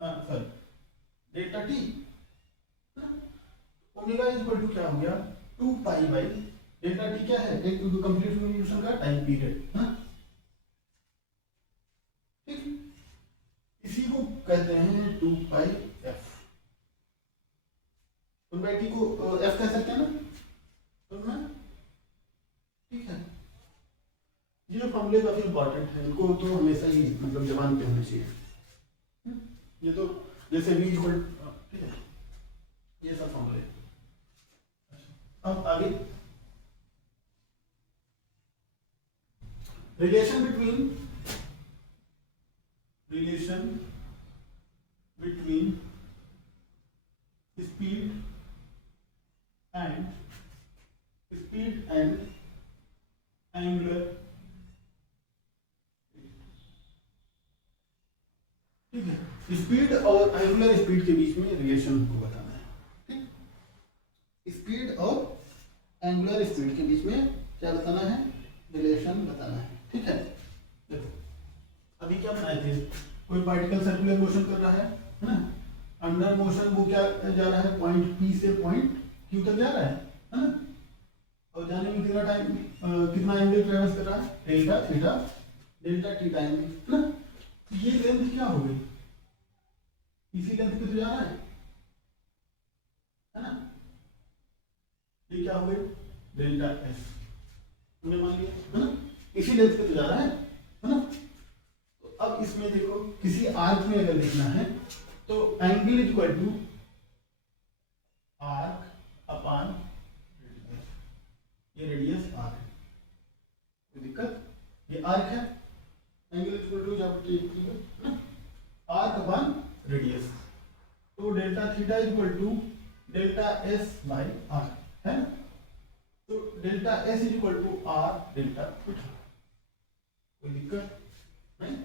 sorry delta T, omega is equal to क्या हो गया, 2 पाई बाई डेल्टा टी क्या है, एक कंप्लीट रिवोल्यूशन का टाइम पीरियड, है ना। ठीक, इसी को कहते हैं 2 पाई एफ। 1 बाई टी को एफ कह सकते हैं ना, तो ठीक है। ये फॉर्मूले काफी इंपॉर्टेंट है, इनको तो हमेशा ही मतलब जबान पे होने चाहिए। ये तो जैसे v इक्वल, ठीक है, ये सब फॉर्मूले। अब आगे relation between speed and angular, ठीक है। स्पीड और एंगुलर स्पीड के बीच में रिलेशन को बताना है, ठीक। स्पीड और एंगुलर स्पीड के बीच में क्या बताना है, रिलेशन बताना है, ठीक है। देखो अभी क्या बनाए थे, कोई पार्टिकल सर्कुलर मोशन कर रहा है ना, अंडर मोशन वो क्या जा रहा है, पॉइंट पी से पॉइंट क्यू तक जा रहा है ना। और जाने में कितना टाइम, कितना एंगल ट्रेवर्स कर रहा है, delta theta delta T time में, है ना। ये लेंथ क्या हो गई, इसी लेंथ पे तो जा रहा है ना। ये क्या हो गई डेल्टा एस, हमने मान लिया है ना, इसी लेंथ पे तो जा रहा है ना। तो अब इसमें देखो किसी आर्क में अगर देखना है तो angle is equal to arc upon radius, ये रेडियस आर है, कोई दिक्कत, ये आर्क है, एंगल इज इक्वल टू जब आर्क अपॉन रेडियस, तो delta theta is equal to delta S by R है ना। तो delta S is equal to R delta theta, कोई दिक्कत नहीं।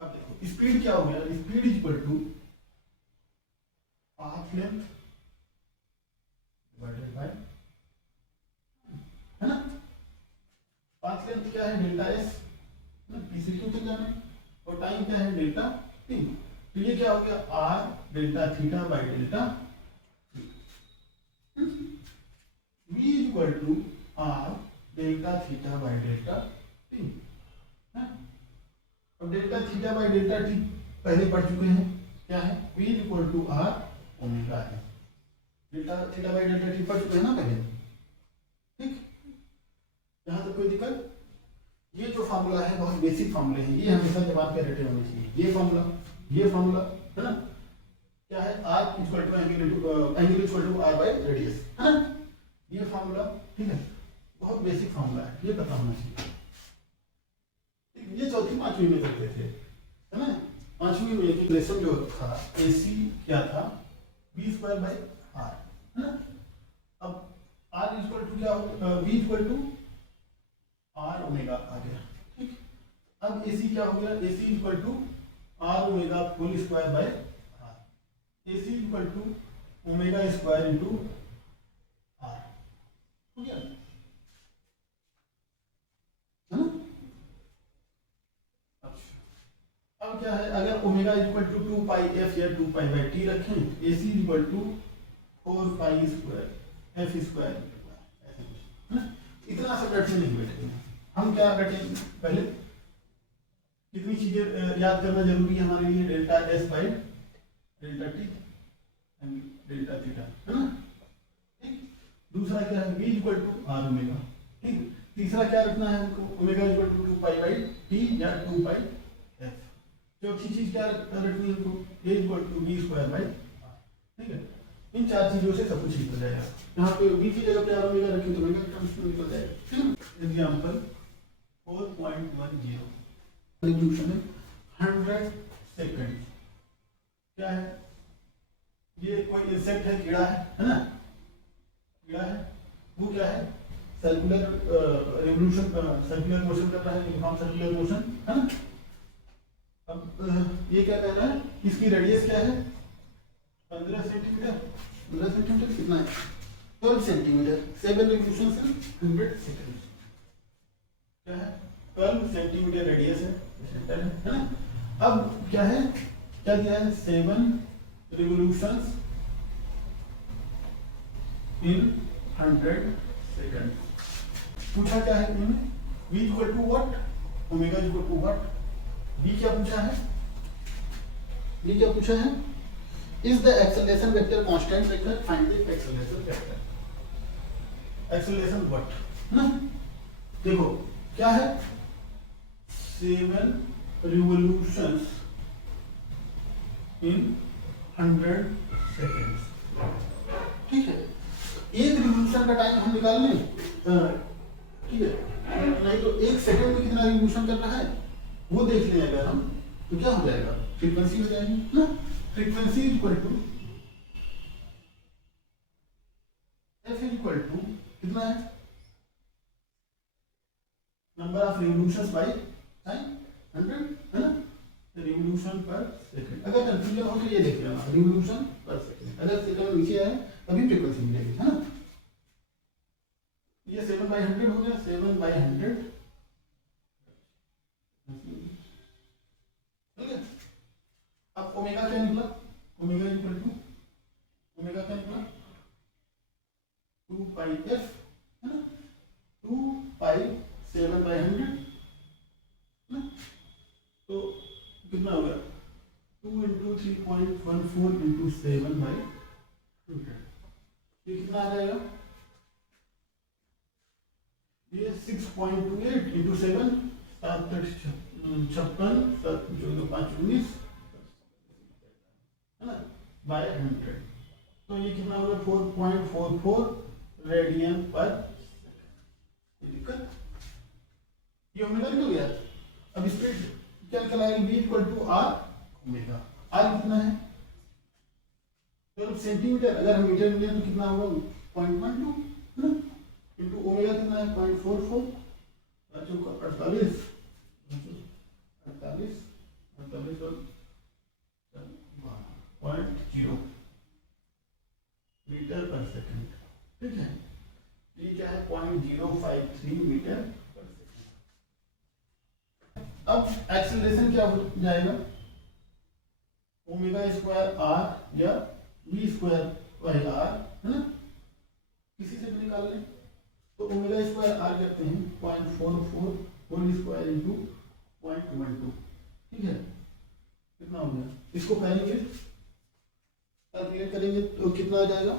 अब देखो स्पीड क्या हो गया, speed is equal to path length divided by, है ना, पाथ लेंथ क्या है डेल्टा एस ना, पी से क्यू तक जाना है, और टाइम क्या है डेल्टा टी, तो ये क्या हो गया are delta theta by delta, v is equal to r delta theta by delta T है। अब delta theta by delta T पहले पढ़ चुके हैं, क्या है v is equal to r omega है, delta theta by delta T पढ़ चुके हैं ना पहले, ठीक, यहाँ तक कोई दिक्कत। ये जो फार्मूला है बहुत बेसिक फार्मूले हैं, ये हमेशा जवाब के रेटे होने चाहिए, ये फार्मूला है ना, क्या है r equal to angle equal to r by radius है ना, ये फार्मूला, ठीक है, बहुत बेसिक फार्मूला है, ये पता होना चाहिए। ये चौथी पांचवी में करते थे, है ना, पांचवी में इक्वेशन जो था AC क्या था v स्क्वायर बाई r है ना। अब r इक्वल टू क्या हो, v equal to r omega आ गया, ठीक। अब AC क्या हो गया, AC equal to r omega whole square by r, AC equal to omega square into r, हो गया है ना। अब क्या है, अगर omega equal to 2 pi f या 2 पाई बाई t रखें, AC equal to 4 pi square f square, इतना सब रटने नहीं बैठेंगे हम, क्या रटेंगे पहले, कितनी चीजें याद करना जरूरी है हमारे लिए, delta s by delta t delta theta है ना, ठीक। दूसरा क्या है v equal to r omega, ठीक। तीसरा क्या रखना है हमको, omega equal to 2 pi by t या 2 पाई f। चौथी चीज क्या रखनी है हमको, a equal to b square by r, ठीक है। इन चार चीजों से सब कुछ निकल जाएगा, यहाँ पे v की जगह पे r ओमेगा रखें तो ओमेगा का टर्म्स में निकल जाएगा, ठीक है। एग्जांपल 4.10 रिवॉल्यूशन है 100 सेकंड, क्या है, ये कोई इंसेक्ट है, कीड़ा है ना, कीड़ा है, वो क्या है सर्कुलर रिवॉल्यूशन, सर्कुलर मोशन कर रहा है, यूनिफॉर्म सर्कुलर मोशन है ना। अब ये क्या कह रहा है, इसकी रेडियस क्या है 15 सेंटीमीटर, 15 सेंटीमीटर कितना है 12 सेंटीमीटर, 7 रिवॉल्यूशन से 100 सेकंड, क्या है 12 सेंटीमीटर रेडियस है ना। अब क्या है, क्या दिया है 7 रिवॉल्यूशंस इन 100 सेकंड, पूछा क्या है इनमें, v equal to what, omega equal to what, v क्या पूछा है, v क्या पूछा है, is the acceleration vector constant vector, find the acceleration vector, acceleration what ना। देखो क्या है 7 रिवॉल्यूशंस इन 100 सेकंड्स, ठीक है। एक रिवॉल्यूशन का टाइम हम निकाल लें, ठीक है, नहीं तो एक सेकंड में कितना रिवॉल्यूशन कर रहा है वो देख लें अगर हम, तो क्या हो जाएगा, फ्रीक्वेंसी हो जाएगी ना, frequency equal to f equal to कितना है, number of revolutions by time 100 है ना, रिवॉल्यूशन पर सेकंड। अगर कंफ्यूजन हो तो ये देख लेना, रिवॉल्यूशन पर सेकंड, अगर सेकंड नीचे आए तभी फ्रीक्वेंसी मिलेगी, है ना। ये 7/100 हो गया, 7/100 ठीक है। अब ओमेगा क्या निकला, ओमेगा इक्वल टू, ओमेगा क्या निकला 2 पाई f है ना, 2 पाई 7/100 ना, तो कितना हो गया 2 × 3.14 × 7/100, ये कितना आ जाएगा, ये 6.28 इंटू 7, 7×56, 7×5=19 है ना, बाय 100। तो ये कितना होगा 4.44 रेडियन पर सेकंड। ये ओमेगा निकल गया। अब स्पीड क्या निकलाएगी, v equal to R omega. R कितना है, तो सेंटीमीटर, अगर हम मीटर में लें तो कितना होगा 0.12 है ना, इंटू ओमेगा कितना है 0.44, 48 0.0 मीटर पर सेकंड। ठीक है, ये क्या है 0.053 मीटर पर सेकंड। अब एक्सेलरेशन क्या हो जाएगा, ओमेगा स्क्वायर आर या v स्क्वायर बाई आर है ना, किसी से भी निकाल लें। तो ओमेगा स्क्वायर आर करते हैं 0.44 होल स्क्वायर इंटू 0.12। ठीक है, कितना हो गया, इसको करेंगे कैलकुलेट करेंगे तो कितना आ जाएगा,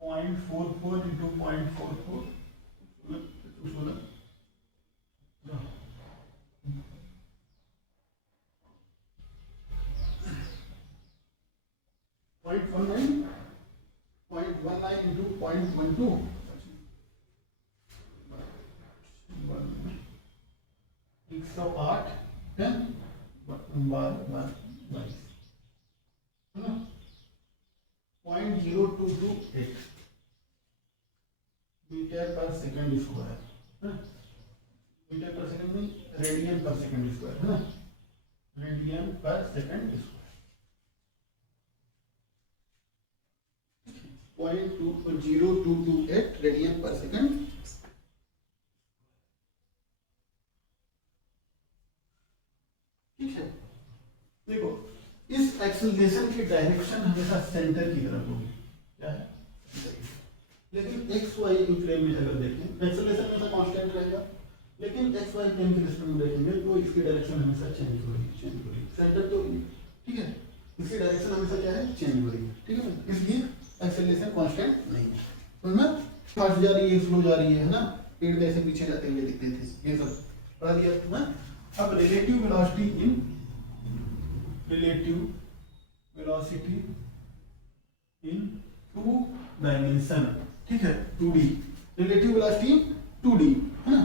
0.44 इंटू 0.44 0.19 इंटू 0.12 108 10 22 है ना, 0.0228 मीटर पर सेकंड स्क्वायर है ना, मीटर पर सेकंड में रेडियन पर सेकंड स्क्वायर है ना, रेडियन पर सेकंड स्क्वायर 0.0228 रेडियन पर सेकंड। ठीक है, देखो इस एक्सेलरेशन की डायरेक्शन हमेशा सेंटर की तरफ होगी, क्या है, लेकिन एक्स वाई प्लेन में अगर देखें एक्सेलरेशन हमेशा कांस्टेंट रहेगा, लेकिन एक्स वाई प्लेन के रिस्पेक्ट में देखेंगे तो इसकी डायरेक्शन हमेशा चेंज हो रही है सेंटर तो। ठीक है, इसकी डायरेक्शन हमेशा क्या है, चेंज हो रही है। ठीक है, इसलिए एक्सेलरेशन कांस्टेंट नहीं है। तो ना फास्ट जा रही है, स्लो जा रही है ना, पेड़ कैसे पीछे जाते हुए दिखते थे, ये सब पढ़ा दिया ना। अब relative velocity in two dimension. ठीक है, 2D रिलेटिव वेलोसिटी 2D है ना।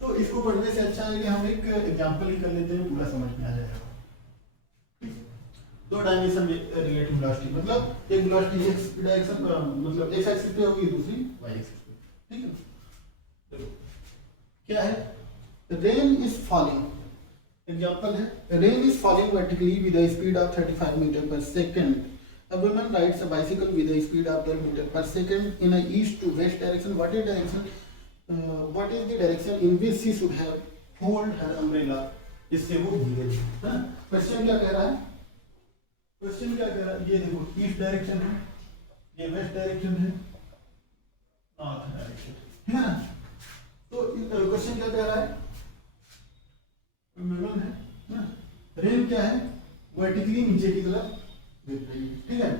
तो इसको पढ़ने से अच्छा है कि हम एक एग्जांपल ही कर लेते हैं, पूरा समझ में आ जाएगा। दो डायमेंशन में रिलेटिव वेलोसिटी मतलब एक वेलोसिटी एक्स डायरेक्शन मतलब एक्स एक्सिस पे होगी, दूसरी वाई एक्सिस पे। ठीक है, देखो क्या है, रेन इज फॉलिंग, एग्जांपल है rain is falling vertically with the speed of 35 metre per second. A woman rides a bicycle with a speed of 12 meter per second in a east to west direction. What is the direction in which she should have hold her umbrella? इससे वो भीगेगी। हाँ, question क्या कह रहा है, question क्या कह रहा है, ये देखो ईस्ट डायरेक्शन है, ये वेस्ट डायरेक्शन है, नॉर्थ डायरेक्शन, ठीक है ना। तो क्वेश्चन क्या कह रहा है, विमन है ना, रेन क्या है, वर्टिकली नीचे की तरफ देख रही है। ठीक है,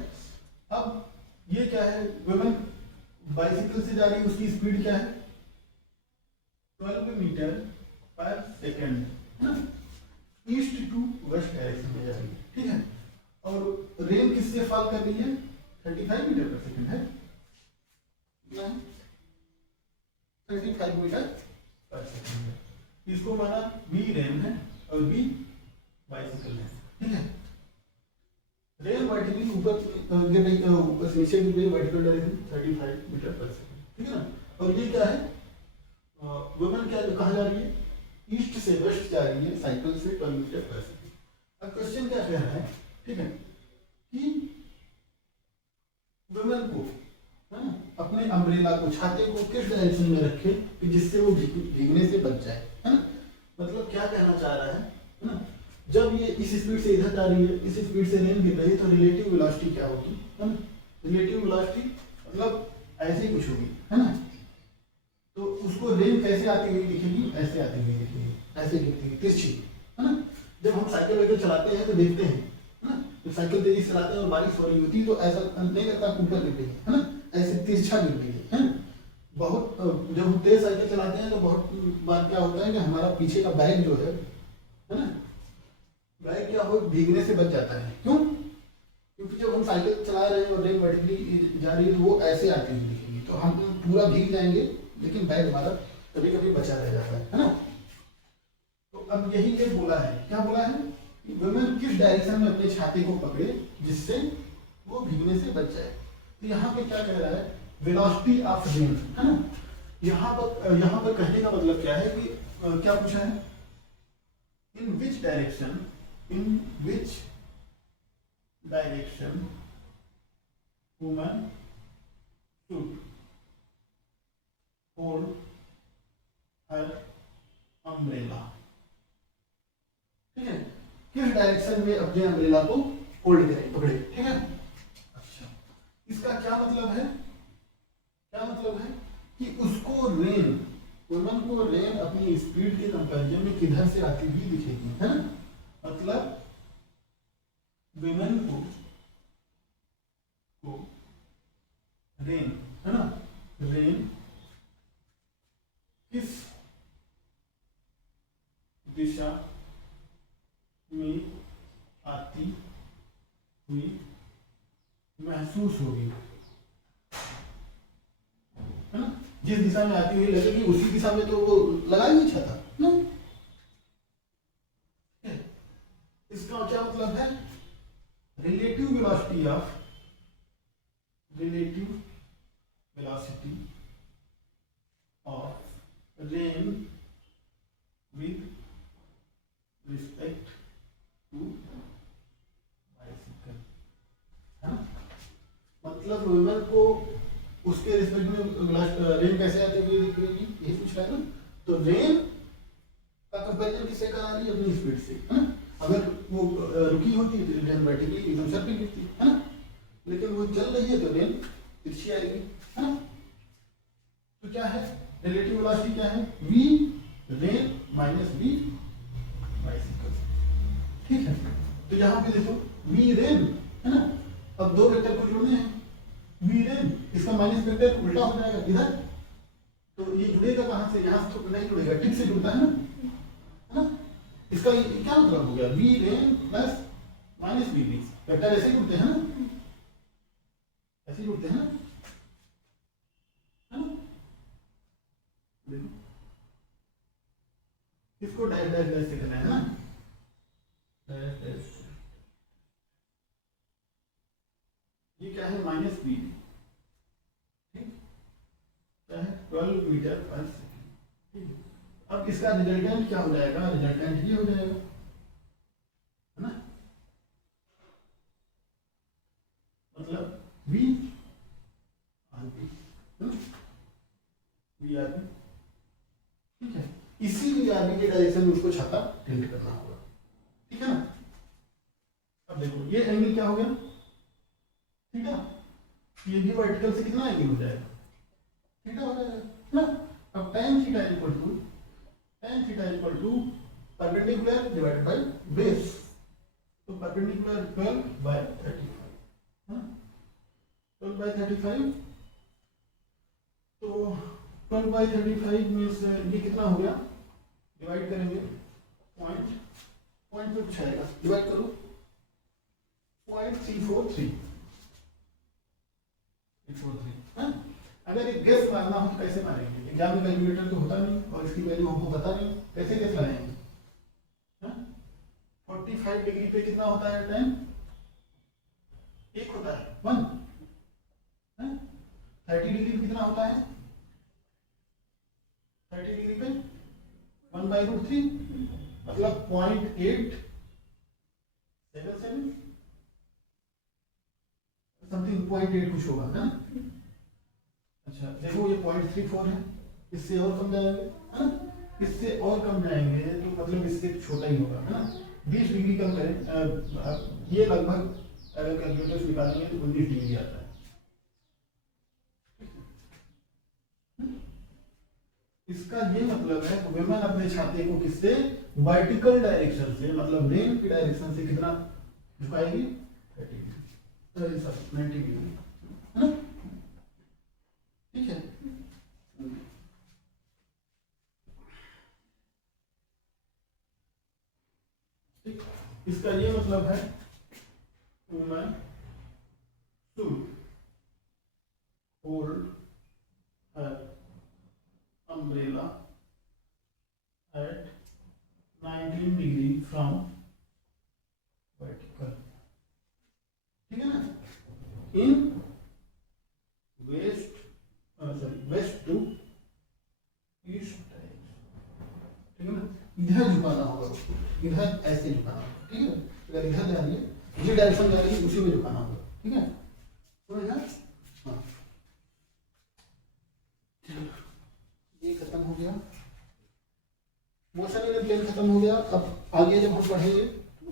अब ये क्या है, विमन बाइसिकल से जा रही है, उसकी स्पीड क्या है 12 मीटर पर सेकेंड ना, ईस्ट टू वेस्ट डायरेक्शन में जा रही है। ठीक है, और रेन किससे फॉल कर रही है 35 मीटर पर सेकेंड है, 35 मीटर पर सेकेंड है। इसको माना बी रेन है और बी बाइसिकल है। ठीक है, रेन वर्टिकली ऊपर गिर रही है, ऊपर से नीचे गिर रही है, वर्टिकल डायरेक्शन 35 मीटर पर सेकेंड। ठीक है ना, और ये क्या है, वुमन क्या कहाँ जा रही है, ईस्ट से वेस्ट जा रही है साइकिल से 12 मीटर पर सेकेंड। अब क्वेश्चन क्या कह रहा है, ठीक है, कि वुमन को है ना अपने अम्ब्रेला को, छाते को किस डायरेक्शन में रखे कि जिससे वो भीगने से बच जाए, है ना। मतलब क्या कहना चाह रहा है ना, जब ये इस स्पीड से इधर जा रही है, इस स्पीड से रेन गिर रही है, तो रिलेटिव वेलोसिटी क्या होगी, है ना, रिलेटिव वेलोसिटी मतलब ऐसे ही कुछ होगी, है ना। तो उसको रेन कैसे आती हुई दिखेगी, ऐसे आती हुई दिखेगी, ऐसे दिखती है तिरछी, है ना। जब हम साइकिल वाइकिल चलाते हैं तो देखते हैं, है ना, तो साइकिल तेजी से चलाते हैं और बारिश हो रही होती है तो ऐसा नहीं लगता ऊपर गिर रही है ना, ऐसे तिरछा गिर रही है ना। बहुत जब हम तेज साइकिल चलाते हैं तो बहुत बार क्या होता है कि हमारा पीछे का बैग जो है ना, बैग क्या हो भीगने से बच जाता है। क्यों? क्योंकि जब हम साइकिल चला रहे हैं और रेन वर्टिकली जा रही है तो वो ऐसे आती हुई दिखेगी, तो हम पूरा भीग जाएंगे लेकिन बैग हमारा कभी कभी बचा रह जाता है ना। तो अब यही ये बोला है, क्या बोला है कि वुमेन किस डायरेक्शन में अपने छाती को पकड़े जिससे वो भीगने से बच जाए। तो यहाँ पे क्या कह रहा है, वेलोसिटी ऑफ रेन, है ना। यहाँ पर कहने का मतलब क्या है कि क्या पूछा है, in which direction woman should hold her umbrella. ठीक है, किस डायरेक्शन में अपने अम्ब्रेला को होल्ड करें, पकड़े। ठीक है, अच्छा इसका क्या मतलब है, क्या मतलब है कि उसको रेन, वुमन को रेन अपनी स्पीड के कंपैरिजन में किधर से आती हुई दिखेगी, है ना। मतलब वुमेन को रेन, है ना, रेन किस दिशा में आती हुई महसूस होगी, है ना। जिस दिशा में आती हुई लगेगी उसी दिशा में तो वो लगा ही नहीं छाता ना। इसका क्या मतलब है, relative velocity of rain with respect to bicycle, है ना। मतलब वुमेन को उसके रिस्पेक्ट में रेन कैसे आती हुई दिखेगी, यही पूछ रहा है ना। तो रेन का कंपैरिजन किससे करा रही है, अपनी स्पीड से, है ना। अगर वो रुकी होती है तो रेन वर्टिकली एकदम सर पे गिरती है ना, लेकिन वो चल रही है तो रेन तिरछी आएगी, है ना। तो क्या है, रिलेटिव वेलोसिटी क्या है, v rain minus v bicycle. ठीक है, तो यहाँ पे देखो v रेन, है ना। अब दो वेक्टर को जोड़ने हैं, v रेन, इसका माइनस वेक्टर उल्टा हो जाएगा इधर, तो ये जुड़ेगा कहाँ से, यहाँ से तो नहीं जुड़ेगा, ठीक से जुड़ता है ना। इसका क्या मतलब हो गया, v rain plus minus v vector ऐसे ही जुड़ते हैं ना, ऐसे ही जुड़ते हैं ना, है ना। इसको डैश डैश डैश से करना है ना, डैश डैश। ये क्या है, माइनस बी, ठीक, क्या है 12 मीटर पर सेकेंड। अब इसका रिजल्टेंट क्या हो जाएगा, रिजल्टेंट ये हो जाएगा, है ना। मतलब v आरपी, v आरपी, ठीक है। इसी आरपी के डायरेक्शन में उसको छाता टिल्ट करना होगा, ठीक है ना। अब देखो ये एंगल क्या हो गया, थीटा, ये भी वर्टिकल से कितना एंगल हो जाएगा, थीटा हो जाएगा ना। अब tan theta equal to perpendicular divided by base, तो परपेंडिकुलर 12/35, हाँ 12/35, तो 12/35 मीन्स ये कितना हो गया, डिवाइड करेंगे पॉइंट पे कुछ आएगा, डिवाइड करो 0.343, हाँ। अगर एक गेस मारना हो तो कैसे मारेंगे, एग्जाम में कैलकुलेटर तो होता नहीं और इसकी वैल्यू हमको पता नहीं, कैसे गेस लगाएंगे, हाँ। 45 डिग्री पे कितना होता है टाइम, एक होता है 1, हाँ। 30 डिग्री पे कितना होता है, 30 डिग्री पे 1/√3, मतलब 0.877 समथिंग, 0.8 कुछ होगा, है ना। अच्छा देखो ये 0.34 है, इससे और कम जाएंगे, है ना, इससे और कम जाएंगे तो मतलब इससे छोटा ही होगा, है ना। 20 डिग्री कम करें, ये लगभग अगर कैलकुलेटर से निकालेंगे तो 19 डिग्री आता है। इसका ये मतलब है कि वुमेन अपने छाती को किससे, वर्टिकल डायरेक्शन से, मतलब रेन की डायरेक्शन से कितना झुकाएगी, सॉरी 90 डिग्री, है ना, ठीक है। ठीक, इसका ये मतलब है woman should hold her umbrella at 19 degree from vertical, ठीक है ना, इन वेस्ट वेस्ट टू ईस्ट, ठीक है ना, इधर झुकाना होगा उसको, इधर ऐसे झुकाना होगा, ठीक है, अगर इधर जा रही है, जिस डायरेक्शन जा रही है उसी में झुकाना होगा, ठीक है, तो यहाँ हाँ ये खत्म हो गया, मोशन इन प्लेन खत्म हो गया। अब आगे जब हम पढ़ेंगे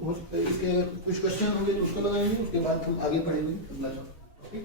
हो सकता है इसके कुछ क्वेश्चन होंगे तो उसको लगाएंगे, उसके बाद हम आगे पढ़ेंगे अगला चैप्टर, ठीक।